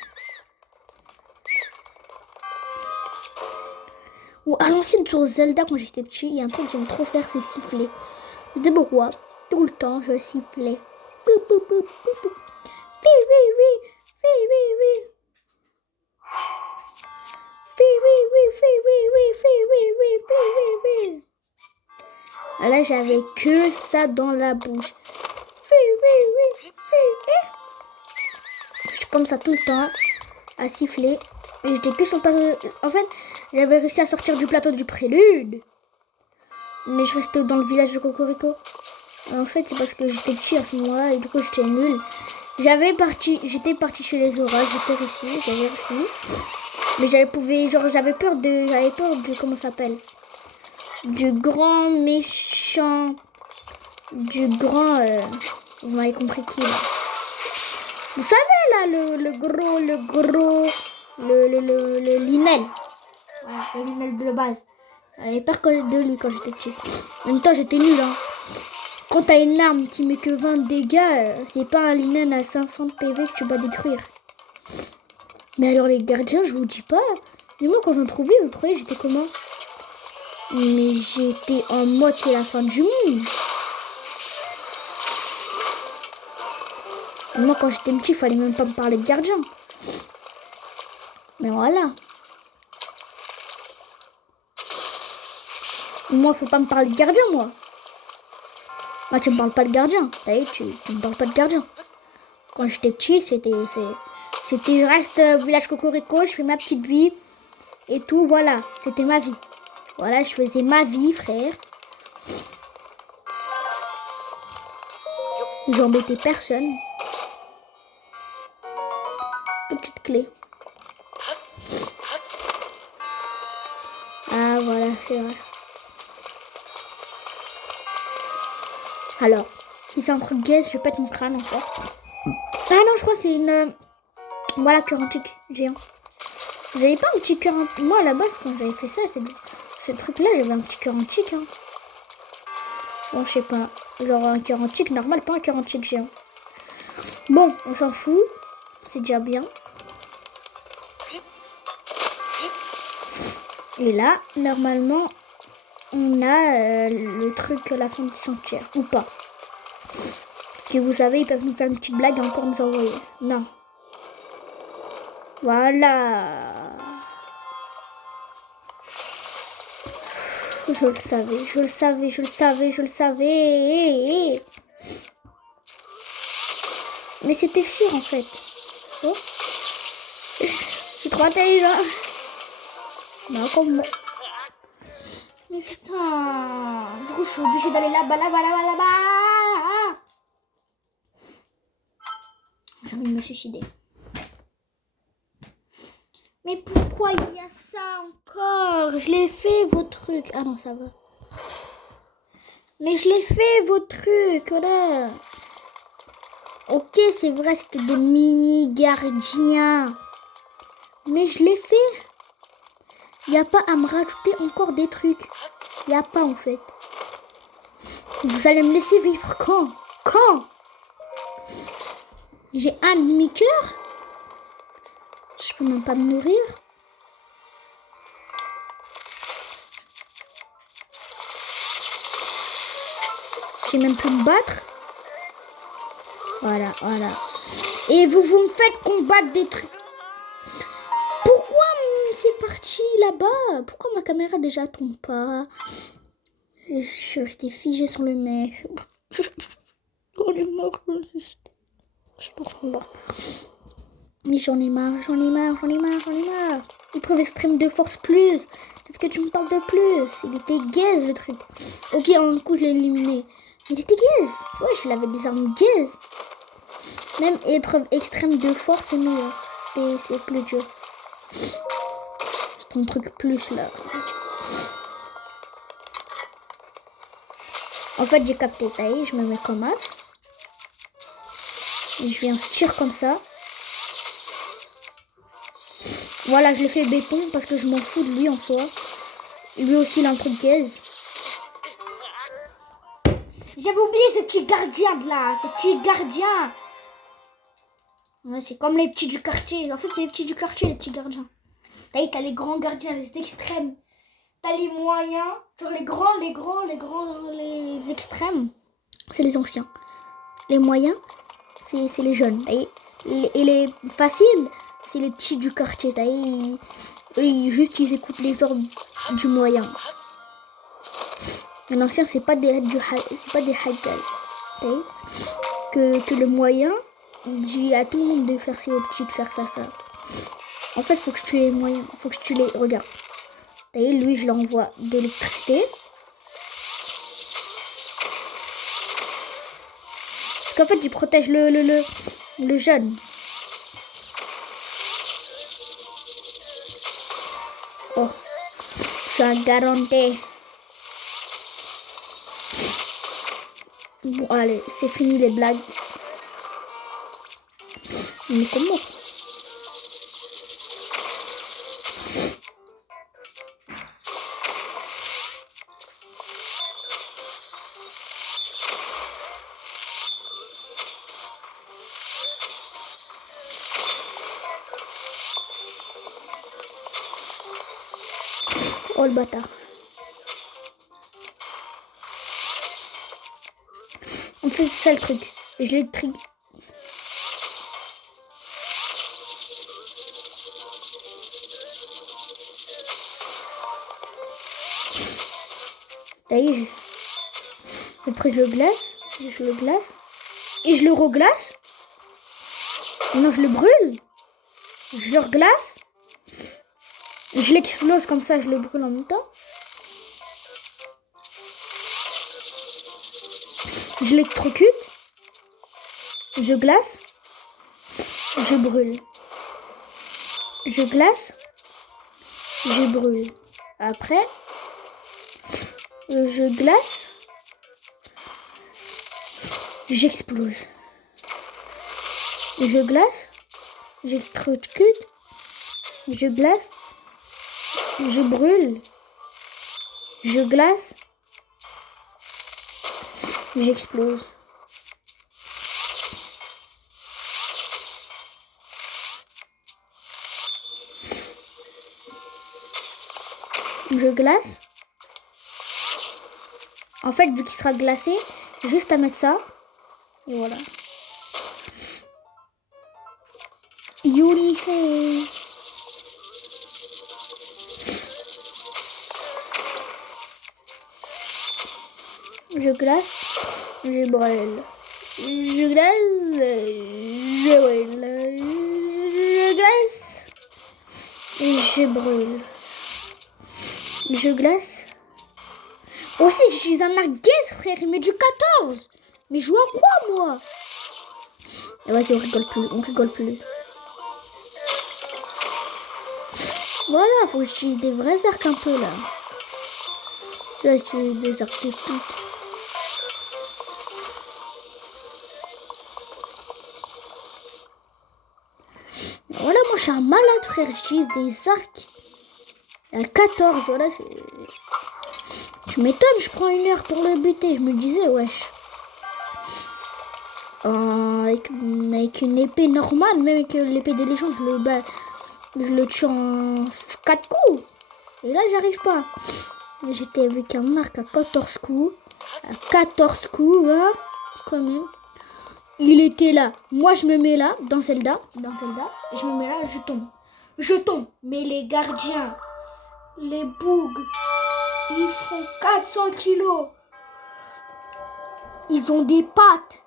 Ou à l'ancienne sur Zelda quand j'étais petit, il y a un truc que j'aime trop faire, c'est siffler. C'est pourquoi tout le temps je sifflais. Là, j'avais que ça dans la bouche. J'étais comme ça tout le temps, à siffler. Et j'étais que sur le plateau. En fait, j'avais réussi à sortir du plateau du prélude. Mais je restais dans le village de Cocorico. En fait, c'est parce que j'étais petit à ce moment-là et du coup, j'étais nulle. J'étais partie chez les oracles, j'avais réussi. Mais j'avais peur de, comment ça s'appelle? Du grand méchant, vous m'avez compris qui là? Vous savez là, le Linel. Voilà, le Linel de base. J'avais peur de lui quand j'étais petit. En même temps, j'étais nulle, hein. Quand t'as une arme qui met que 20 dégâts, c'est pas un Linel à 500 PV que tu vas détruire. Mais alors les gardiens, je vous dis pas. Mais moi quand j'en trouvais, j'étais comment? Mais j'étais en mode c'est la fin du monde. Et moi quand j'étais petit, il fallait même pas me parler de gardien. Mais voilà. Moi, faut pas me parler de gardien, moi. Moi, tu me parles pas de gardien. Tu me parles pas de gardien. Quand j'étais petit, c'était je reste village Cocorico, je fais ma petite vie et tout, voilà, c'était ma vie. Voilà, je faisais ma vie, frère. J'embêtais personne. Petite clé. Ah, voilà, c'est vrai. Alors, si c'est un truc gaze, je pète mon crâne en fait. Ah non, je crois que c'est une... Voilà, cœur antique, géant. J'avais pas un petit cœur antique. Moi, à la base, quand j'avais fait ça, ce truc-là, j'avais un petit cœur antique. Hein. Bon, je sais pas. Genre un cœur antique normal, pas un cœur antique géant. Bon, on s'en fout. C'est déjà bien. Et là, normalement, on a le truc à la fin du sanctuaire. Ou pas. Parce que vous savez, ils peuvent nous faire une petite blague et encore nous envoyer. Non. Voilà. Je le savais. Mais c'était sûr en fait. Oh. C'est trop intelligent. Non, comme moi. Mais putain. Du coup, je suis obligée d'aller là-bas. J'ai envie de me suicider. Mais pourquoi il y a ça encore? Je l'ai fait, vos trucs. Ah non, ça va. Mais je l'ai fait, vos trucs, là. Ok, c'est vrai, c'était des mini-gardiens. Mais je l'ai fait. Il n'y a pas à me rajouter encore des trucs. Il n'y a pas, en fait. Vous allez me laisser vivre quand? J'ai un demi-cœur. Je peux même pas me nourrir. Je sais même plus me battre. Voilà. Et vous me faites combattre des trucs. Pourquoi c'est parti là-bas? Pourquoi ma caméra déjà tombe pas? Je suis restée figée sur le mec. Oh, il est mort. Je pense pas. Mais j'en ai marre. Épreuve extrême de force plus. Est-ce que tu me parles de plus? Il était gaze le truc. Ok, un coup je l'ai éliminé. Il était gaze. Ouais, je l'avais des armes gaze. Même épreuve extrême de force, c'est mieux. C'est plus dur. Ton truc plus là. En fait, j'ai capté taille. Je me mets comme as. Et je viens tirer comme ça. Voilà, je l'ai fait béton parce que je m'en fous de lui en soi. Lui aussi, il a un truc gaze. J'avais oublié ce petit gardien de là. Ce petit gardien. Ouais, c'est comme les petits du quartier. En fait, c'est les petits du quartier, les petits gardiens. T'as les grands gardiens, les extrêmes. T'as les moyens. Genre les extrêmes. C'est les anciens. Les moyens, c'est les jeunes. Et les faciles, c'est les petits du quartier. Ils écoutent les ordres du moyen. Un ancien, c'est pas des hackers. Que le moyen, il dit à tout le monde de faire ça, aux petits de faire ça. En fait, faut que je tue les moyens. Faut que je tue les... Regarde. Lui, je l'envoie d'électricité. qu'en fait, il protège le jeune. Oh, je suis un garanté. Bon, allez, c'est fini les blagues. Mais comment? Oh le bâtard. En fait, c'est ça le truc. Je l'ai trick. Ça y est. Après, je le glace. Je le glace. Et je le reglace. Non, je le brûle. Je le reglace. Je l'explose comme ça, je le brûle en même temps. Je l'électrocute. Je glace. Je brûle. Je glace. Je brûle. Après, je glace. J'explose. Je glace. J'électrocute. Je glace. Je brûle. Je glace. J'explose. Je glace. En fait, vu qu'il sera glacé, juste à mettre ça. Et voilà. Yuri. Je glace. Je brûle. Je glace. Je brûle. Je glace. Et je brûle. Je glace. Aussi, je suis un merguez, frère. Il met du 14. Mais je joue à quoi, moi? Et vas-y, on rigole plus. On rigole plus. Voilà, faut que j'utilise des vrais arcs un peu, là. Là, j'utilise des arcs de pute. Voilà, moi, je suis un malade, frère. J'utilise des arcs. À 14, voilà, c'est... Tu m'étonnes, je prends 1 heure pour le buter. Je me disais, wesh. Avec une épée normale, même avec l'épée des légendes, je le tue en 4 coups. Et là, j'arrive pas. J'étais avec un arc à 14 coups. À 14 coups, hein, quand même. Il était là. Moi, je me mets là, dans Zelda. Et je me mets là, je tombe. Je tombe. Mais les gardiens, les bougs, ils font 400 kilos. Ils ont des pattes.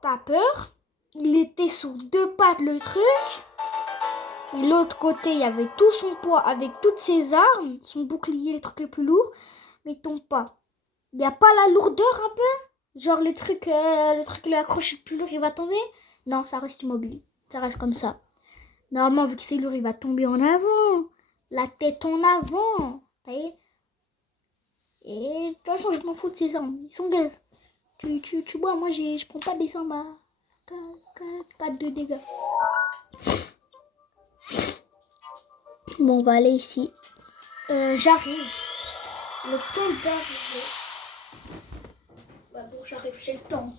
T'as peur? Il était sur 2 pattes, le truc. Et l'autre côté, il y avait tout son poids avec toutes ses armes, son bouclier, les trucs les plus lourds. Mais il tombe pas. Il n'y a pas la lourdeur un peu? Genre le truc accroché le plus lourd, il va tomber? Non, ça reste immobile. Ça reste comme ça. Normalement, vu que c'est lourd, il va tomber en avant. La tête en avant. Vous voyez? Et de toute façon, je m'en fous de ces armes. Ils sont gaz. Tu vois, moi, je prends pas des armes à 4 de dégâts. Bon, on va aller ici. J'arrive. Le temps d'arriver. Bah bon, j'arrive, j'ai le temps.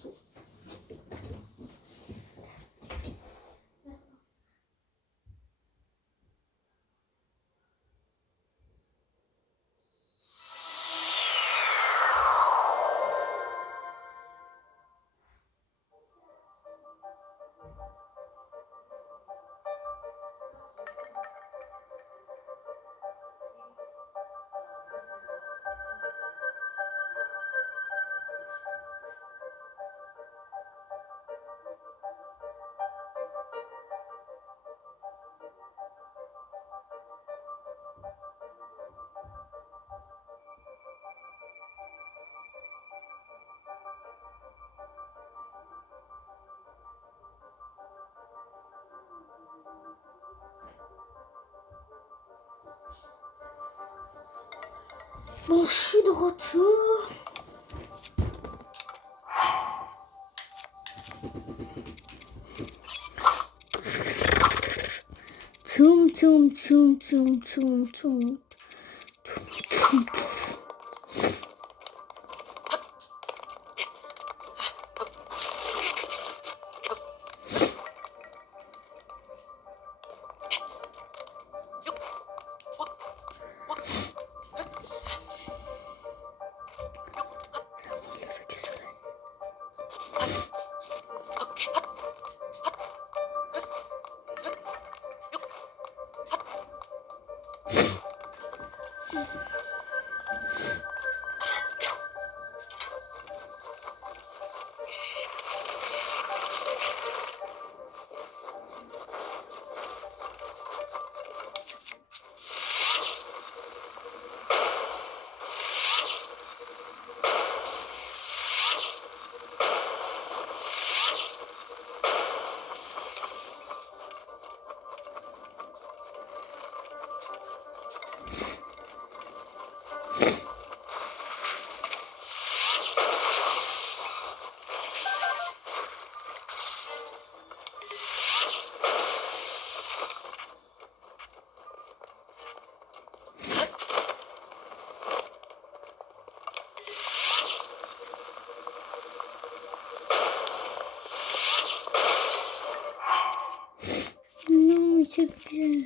Bon, je suis de retour. Tchoum, tchoum, tchoum, tchoum, tchoum, tchoum. Non, c'est bien.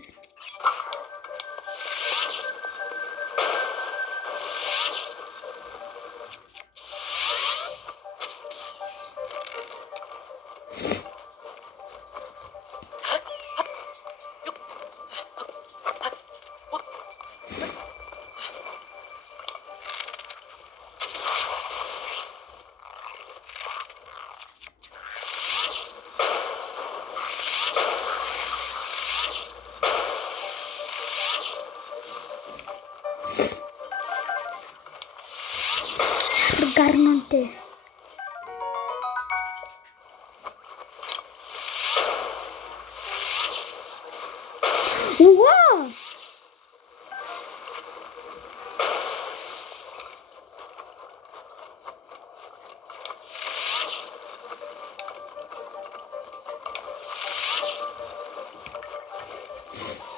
Garnante. Wow!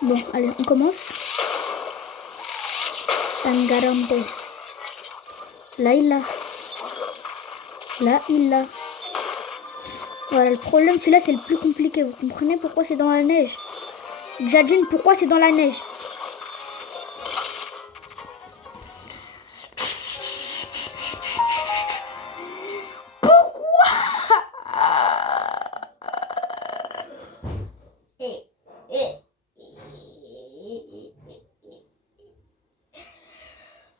Bon, allez, on commence. Tangarante. Là, il a. Là, il a. Voilà, le problème, celui-là, c'est le plus compliqué. Vous comprenez pourquoi c'est dans la neige? Jadjune, pourquoi c'est dans la neige? Pourquoi?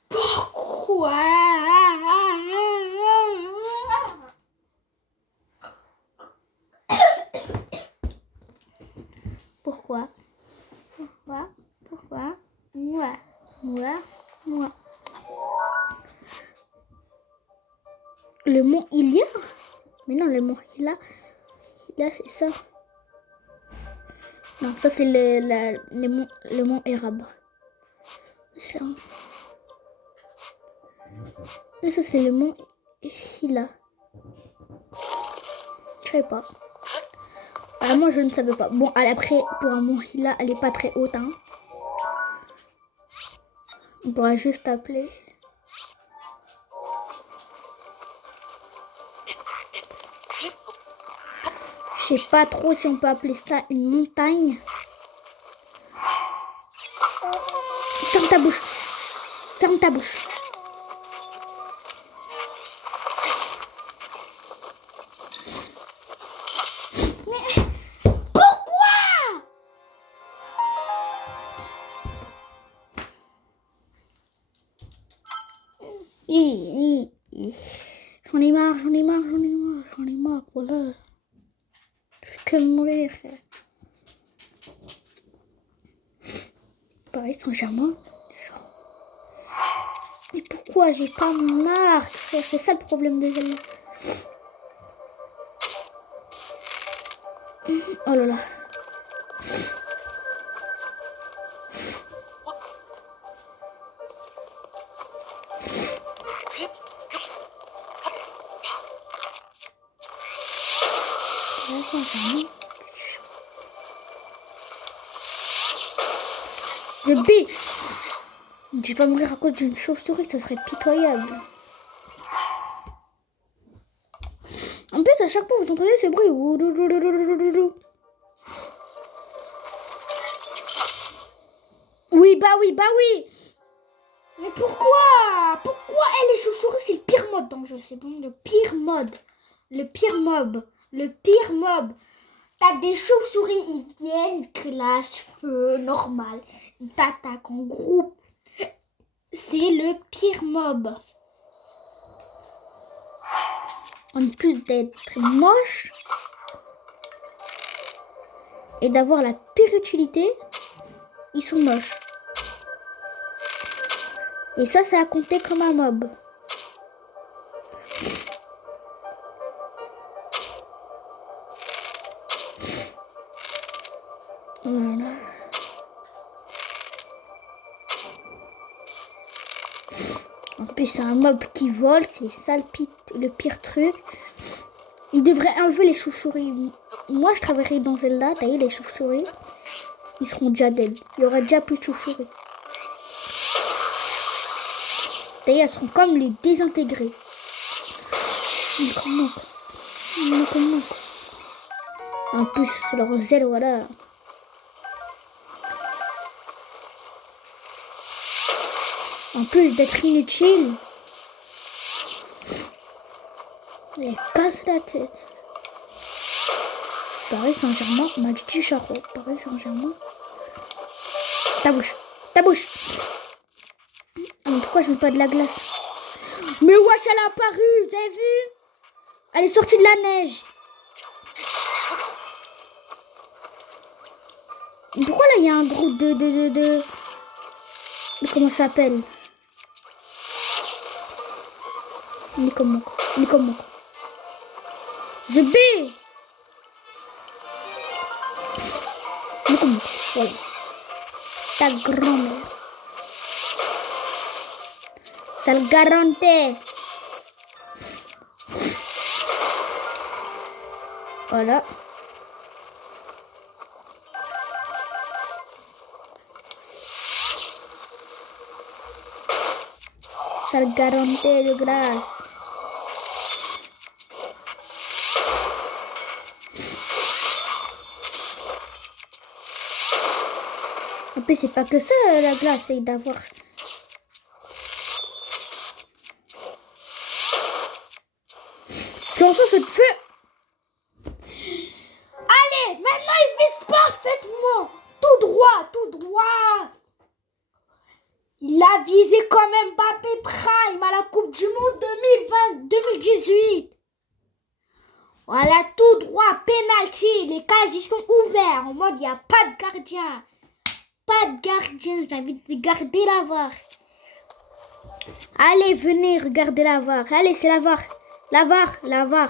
Pourquoi? Pourquoi? Pourquoi? Pourquoi? Moi. Le mont Ilia? Mais non, le mont Hila. Là, c'est ça. Non, ça, c'est le mont Érab. Et ça, c'est le mont Hila. Je savais pas. Alors, moi, je ne savais pas. Bon, après, pour un mont Hila, elle est pas très haute. Hein. On pourra juste appeler. Je sais pas trop si on peut appeler ça une montagne. Ferme ta bouche. Ferme ta bouche. Mais pourquoi? J'en ai marre, voilà. Je fais que mourir. Paris Saint-Germain. Mais pourquoi j'ai pas mon arc? C'est ça le problème de Zelda. Oh là là. Le B. Je vais pas mourir à cause d'une chauve-souris, ça serait pitoyable. En plus, à chaque fois, vous entendez ce bruit. Oui, bah oui, bah oui. Mais pourquoi? Pourquoi les chauves-souris, c'est le pire mode dans le jeu. C'est bon, le pire mode. Le pire mob. Le pire mob. T'as des chauves-souris, ils viennent, classe, feu, normal. Ils t'attaquent en groupe. C'est le pire mob. En plus d'être moche et d'avoir la pire utilité, ils sont moches. Et ça, c'est à compter comme un mob. Voilà. En plus, c'est un mob qui vole, c'est ça le pire truc. Il devrait enlever les chauves-souris. Moi, je travaillerai dans Zelda, tailler les chauves-souris. Ils seront déjà dead. Il y aura déjà plus de chauves-souris. D'ailleurs, elles seront comme les désintégrés. Comment en plus, leur zèle, voilà. En plus d'être inutile, elle casse la tête. Paris Saint-Germain, match du Charot. Paris Saint-Germain. Ta bouche. Mais pourquoi je mets pas de la glace? Mais wesh, elle a apparu, vous avez vu? Elle est sortie de la neige. Pourquoi là il y a un groupe de comment ça s'appelle? Nikomoko. The B. Nikomoko. Voilà. Ta grand-mère. Ça le garantit. Voilà. Ça le garantit de grâce. En plus, c'est pas que ça la glace, c'est d'avoir. Dans ce feu. Allez, maintenant il vise parfaitement. Tout droit. Il a visé comme Mbappé Prime à la Coupe du Monde 2018. Voilà, tout droit, penalty. Les cages, ils sont ouverts. En mode, il n'y a pas de gardien. J'ai envie de regarder la VAR. Allez, venez regarder la VAR. Allez, c'est la VAR. La VAR, ouais.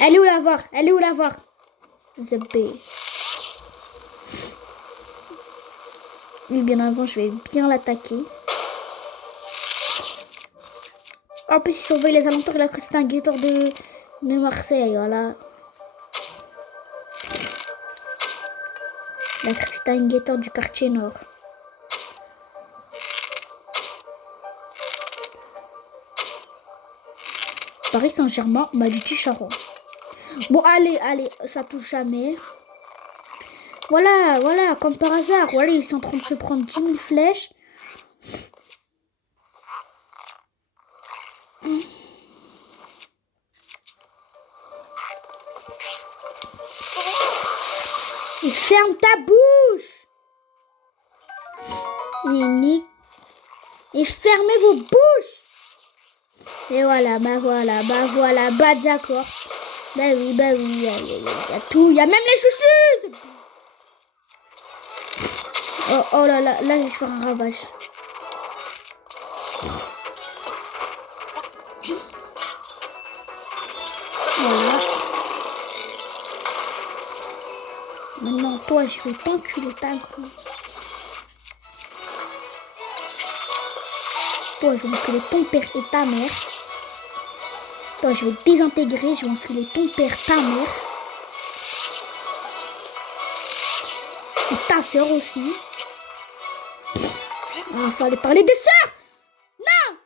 Elle est où la VAR? The B. Oui, bien avant, je vais bien l'attaquer. En plus, il surveille les alentours. Là, c'est un guetteur de Marseille, voilà. Là, c'est un guetteur du quartier nord. Paris Saint-Germain, Maduti Charon. Bon, allez, ça touche jamais. Voilà, comme par hasard. Voilà, ils sont en train de se prendre 10 000 flèches. Et ferme ta bouche. Et fermez vos bouches. Et voilà, bah d'accord. Bah oui, il y a tout, il y a même les chouchous. Oh là, je vais faire un ravage. Voilà. Maintenant, toi, je vais t'enculer ta gueule. Toi, je vais enculer ton père et ta mère. Attends, je vais désintégrer, je vais enculer ton père, ta mère. Et ta soeur aussi. Il fallait parler des sœurs. Non,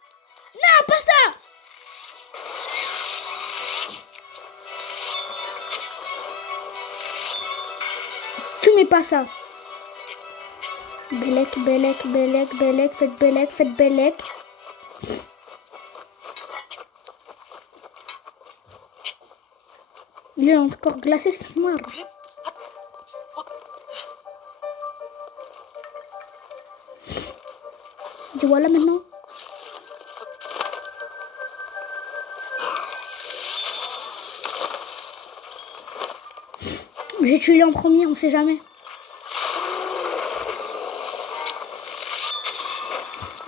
non, pas ça. Tu mets pas ça. Bellec, Bellec, Bellec, Bellec, faites Bellec, faites Bellec. Il est encore glacé, c'est noir. Et voilà maintenant. J'ai tué lui en premier, on sait jamais.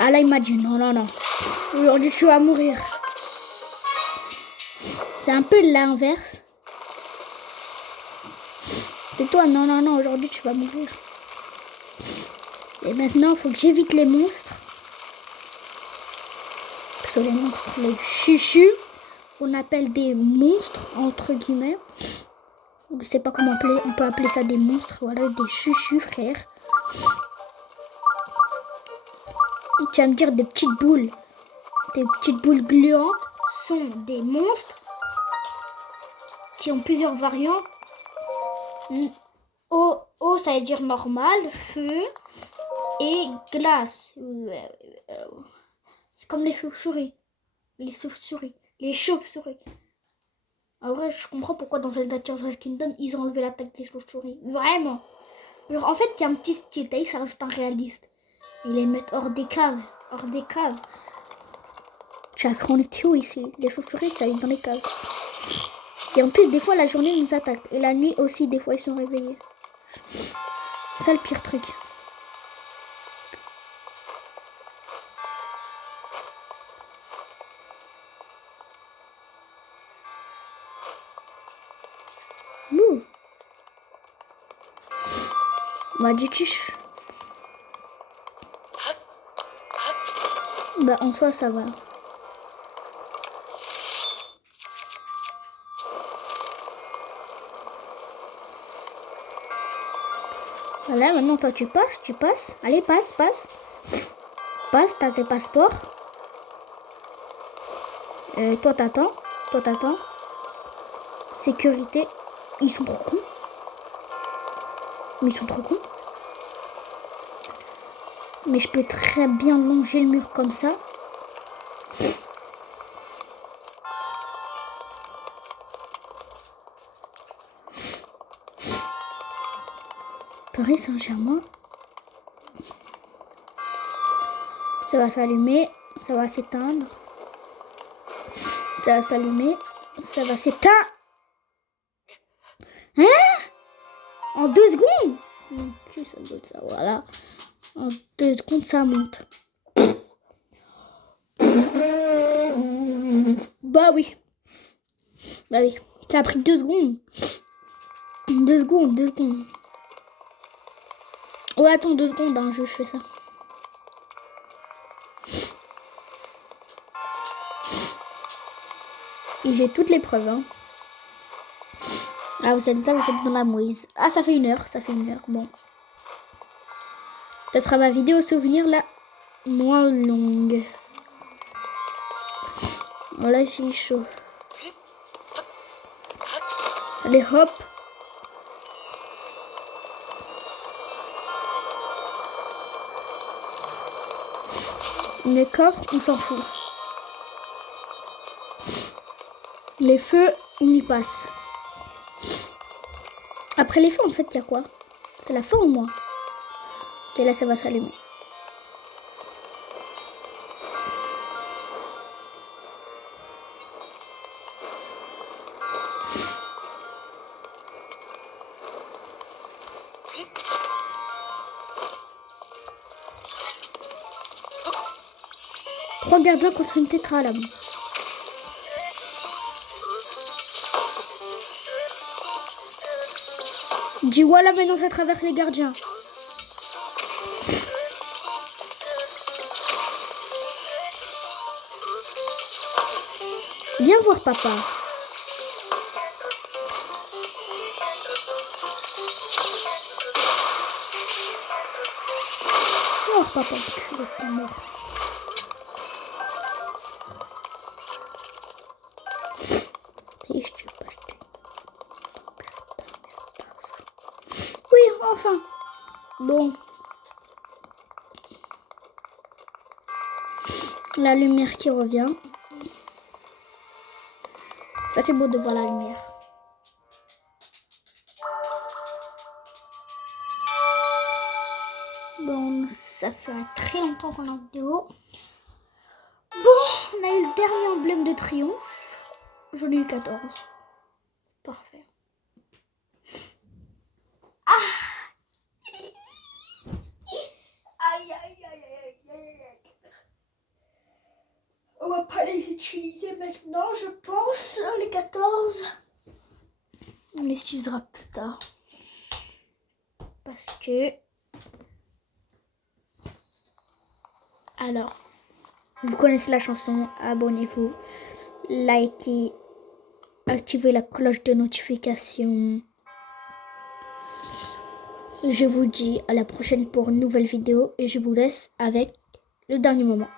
Ah là, il m'a dit non, non, non. Aujourd'hui, tu vas mourir. C'est un peu l'inverse. C'est toi, non, non, non, aujourd'hui, tu vas mourir. Et maintenant, il faut que j'évite les monstres. Plutôt les monstres, les chuchus. On appelle des monstres, entre guillemets. Je ne sais pas comment appeler. On peut appeler ça des monstres. Voilà, des chuchus, frère. Tu vas me dire des petites boules. Des petites boules gluantes sont des monstres qui ont plusieurs variantes. Eau, ça veut dire normal. Feu et glace. C'est comme les chauves-souris. Les chauves-souris. Les chauves-souris. En vrai, je comprends pourquoi dans Zelda Tears of the Kingdom, ils ont enlevé l'attaque des chauves-souris. Vraiment. Alors, en fait, il y a un petit style. Ça reste un réaliste. Ils les mettent hors des caves. Hors des caves. On est tuyaux ici. Les chauves-souris, ça vit dans les caves. Et en plus, des fois, la journée, ils nous attaquent. Et la nuit aussi, des fois, ils sont réveillés. C'est ça le pire truc. Ouh. M'a dit chiche. Bah, en soi, ça va. Voilà, maintenant, toi, tu passes. Allez, passe. Passe, t'as tes passeports. Toi, t'attends. Sécurité. Ils sont trop cons. Mais ils sont trop cons. Mais je peux très bien longer le mur comme ça. Paris Saint-Germain. Ça va s'allumer. Ça va s'éteindre. Ça va s'allumer. Ça va s'éteindre. Hein? En 2 secondes? Non plus, ça doit être ça. Voilà. En 2 secondes, ça monte. Bah oui. Ça a pris 2 secondes. 2 secondes. Ouais, attends 2 secondes, hein, je fais ça. Et j'ai toutes les preuves, hein. Ah, vous êtes dans la mouise. Ah, ça fait 1 heure. Bon. Ça sera ma vidéo souvenir, là, moins longue. Voilà, c'est chaud. Allez, hop. Les coffres, on s'en fout. Les feux, on y passe. Après les feux, en fait, il y a quoi? C'est la fin ou moi? Ok, là, ça va s'allumer. Trois gardiens contre une tétra là-bas. Dis voilà, maintenant ça traverse les gardiens. Viens voir papa. Viens voir papa. T'es mort. Oui, enfin. Bon. La lumière qui revient. Ça fait beau de voir la lumière. Bon, ça fait très longtemps qu'on est en vidéo. Bon, on a eu le dernier emblème de triomphe. J'en ai eu 14. Parfait. Ah! Aïe, aïe, aïe, aïe, aïe, aïe. On va pas les utiliser maintenant, je pense, les 14. On les utilisera plus tard. Parce que... Alors, vous connaissez la chanson, abonnez-vous, likez, activez la cloche de notification. Je vous dis à la prochaine pour une nouvelle vidéo et je vous laisse avec le dernier moment.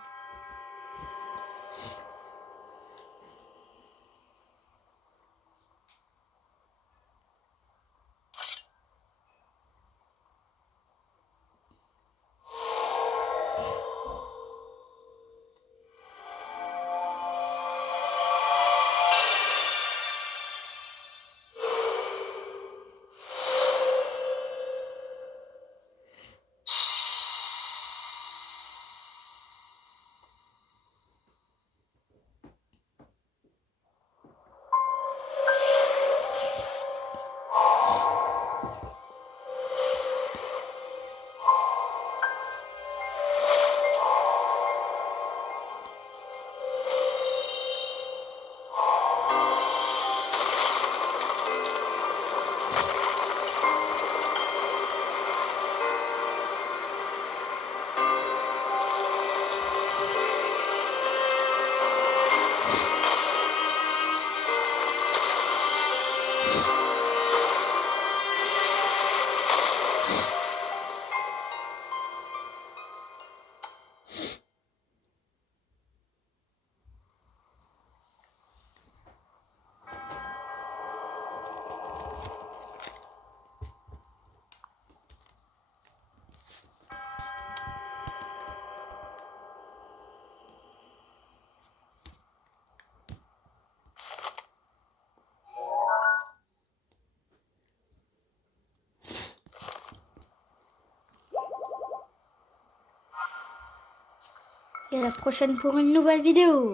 Et à la prochaine pour une nouvelle vidéo.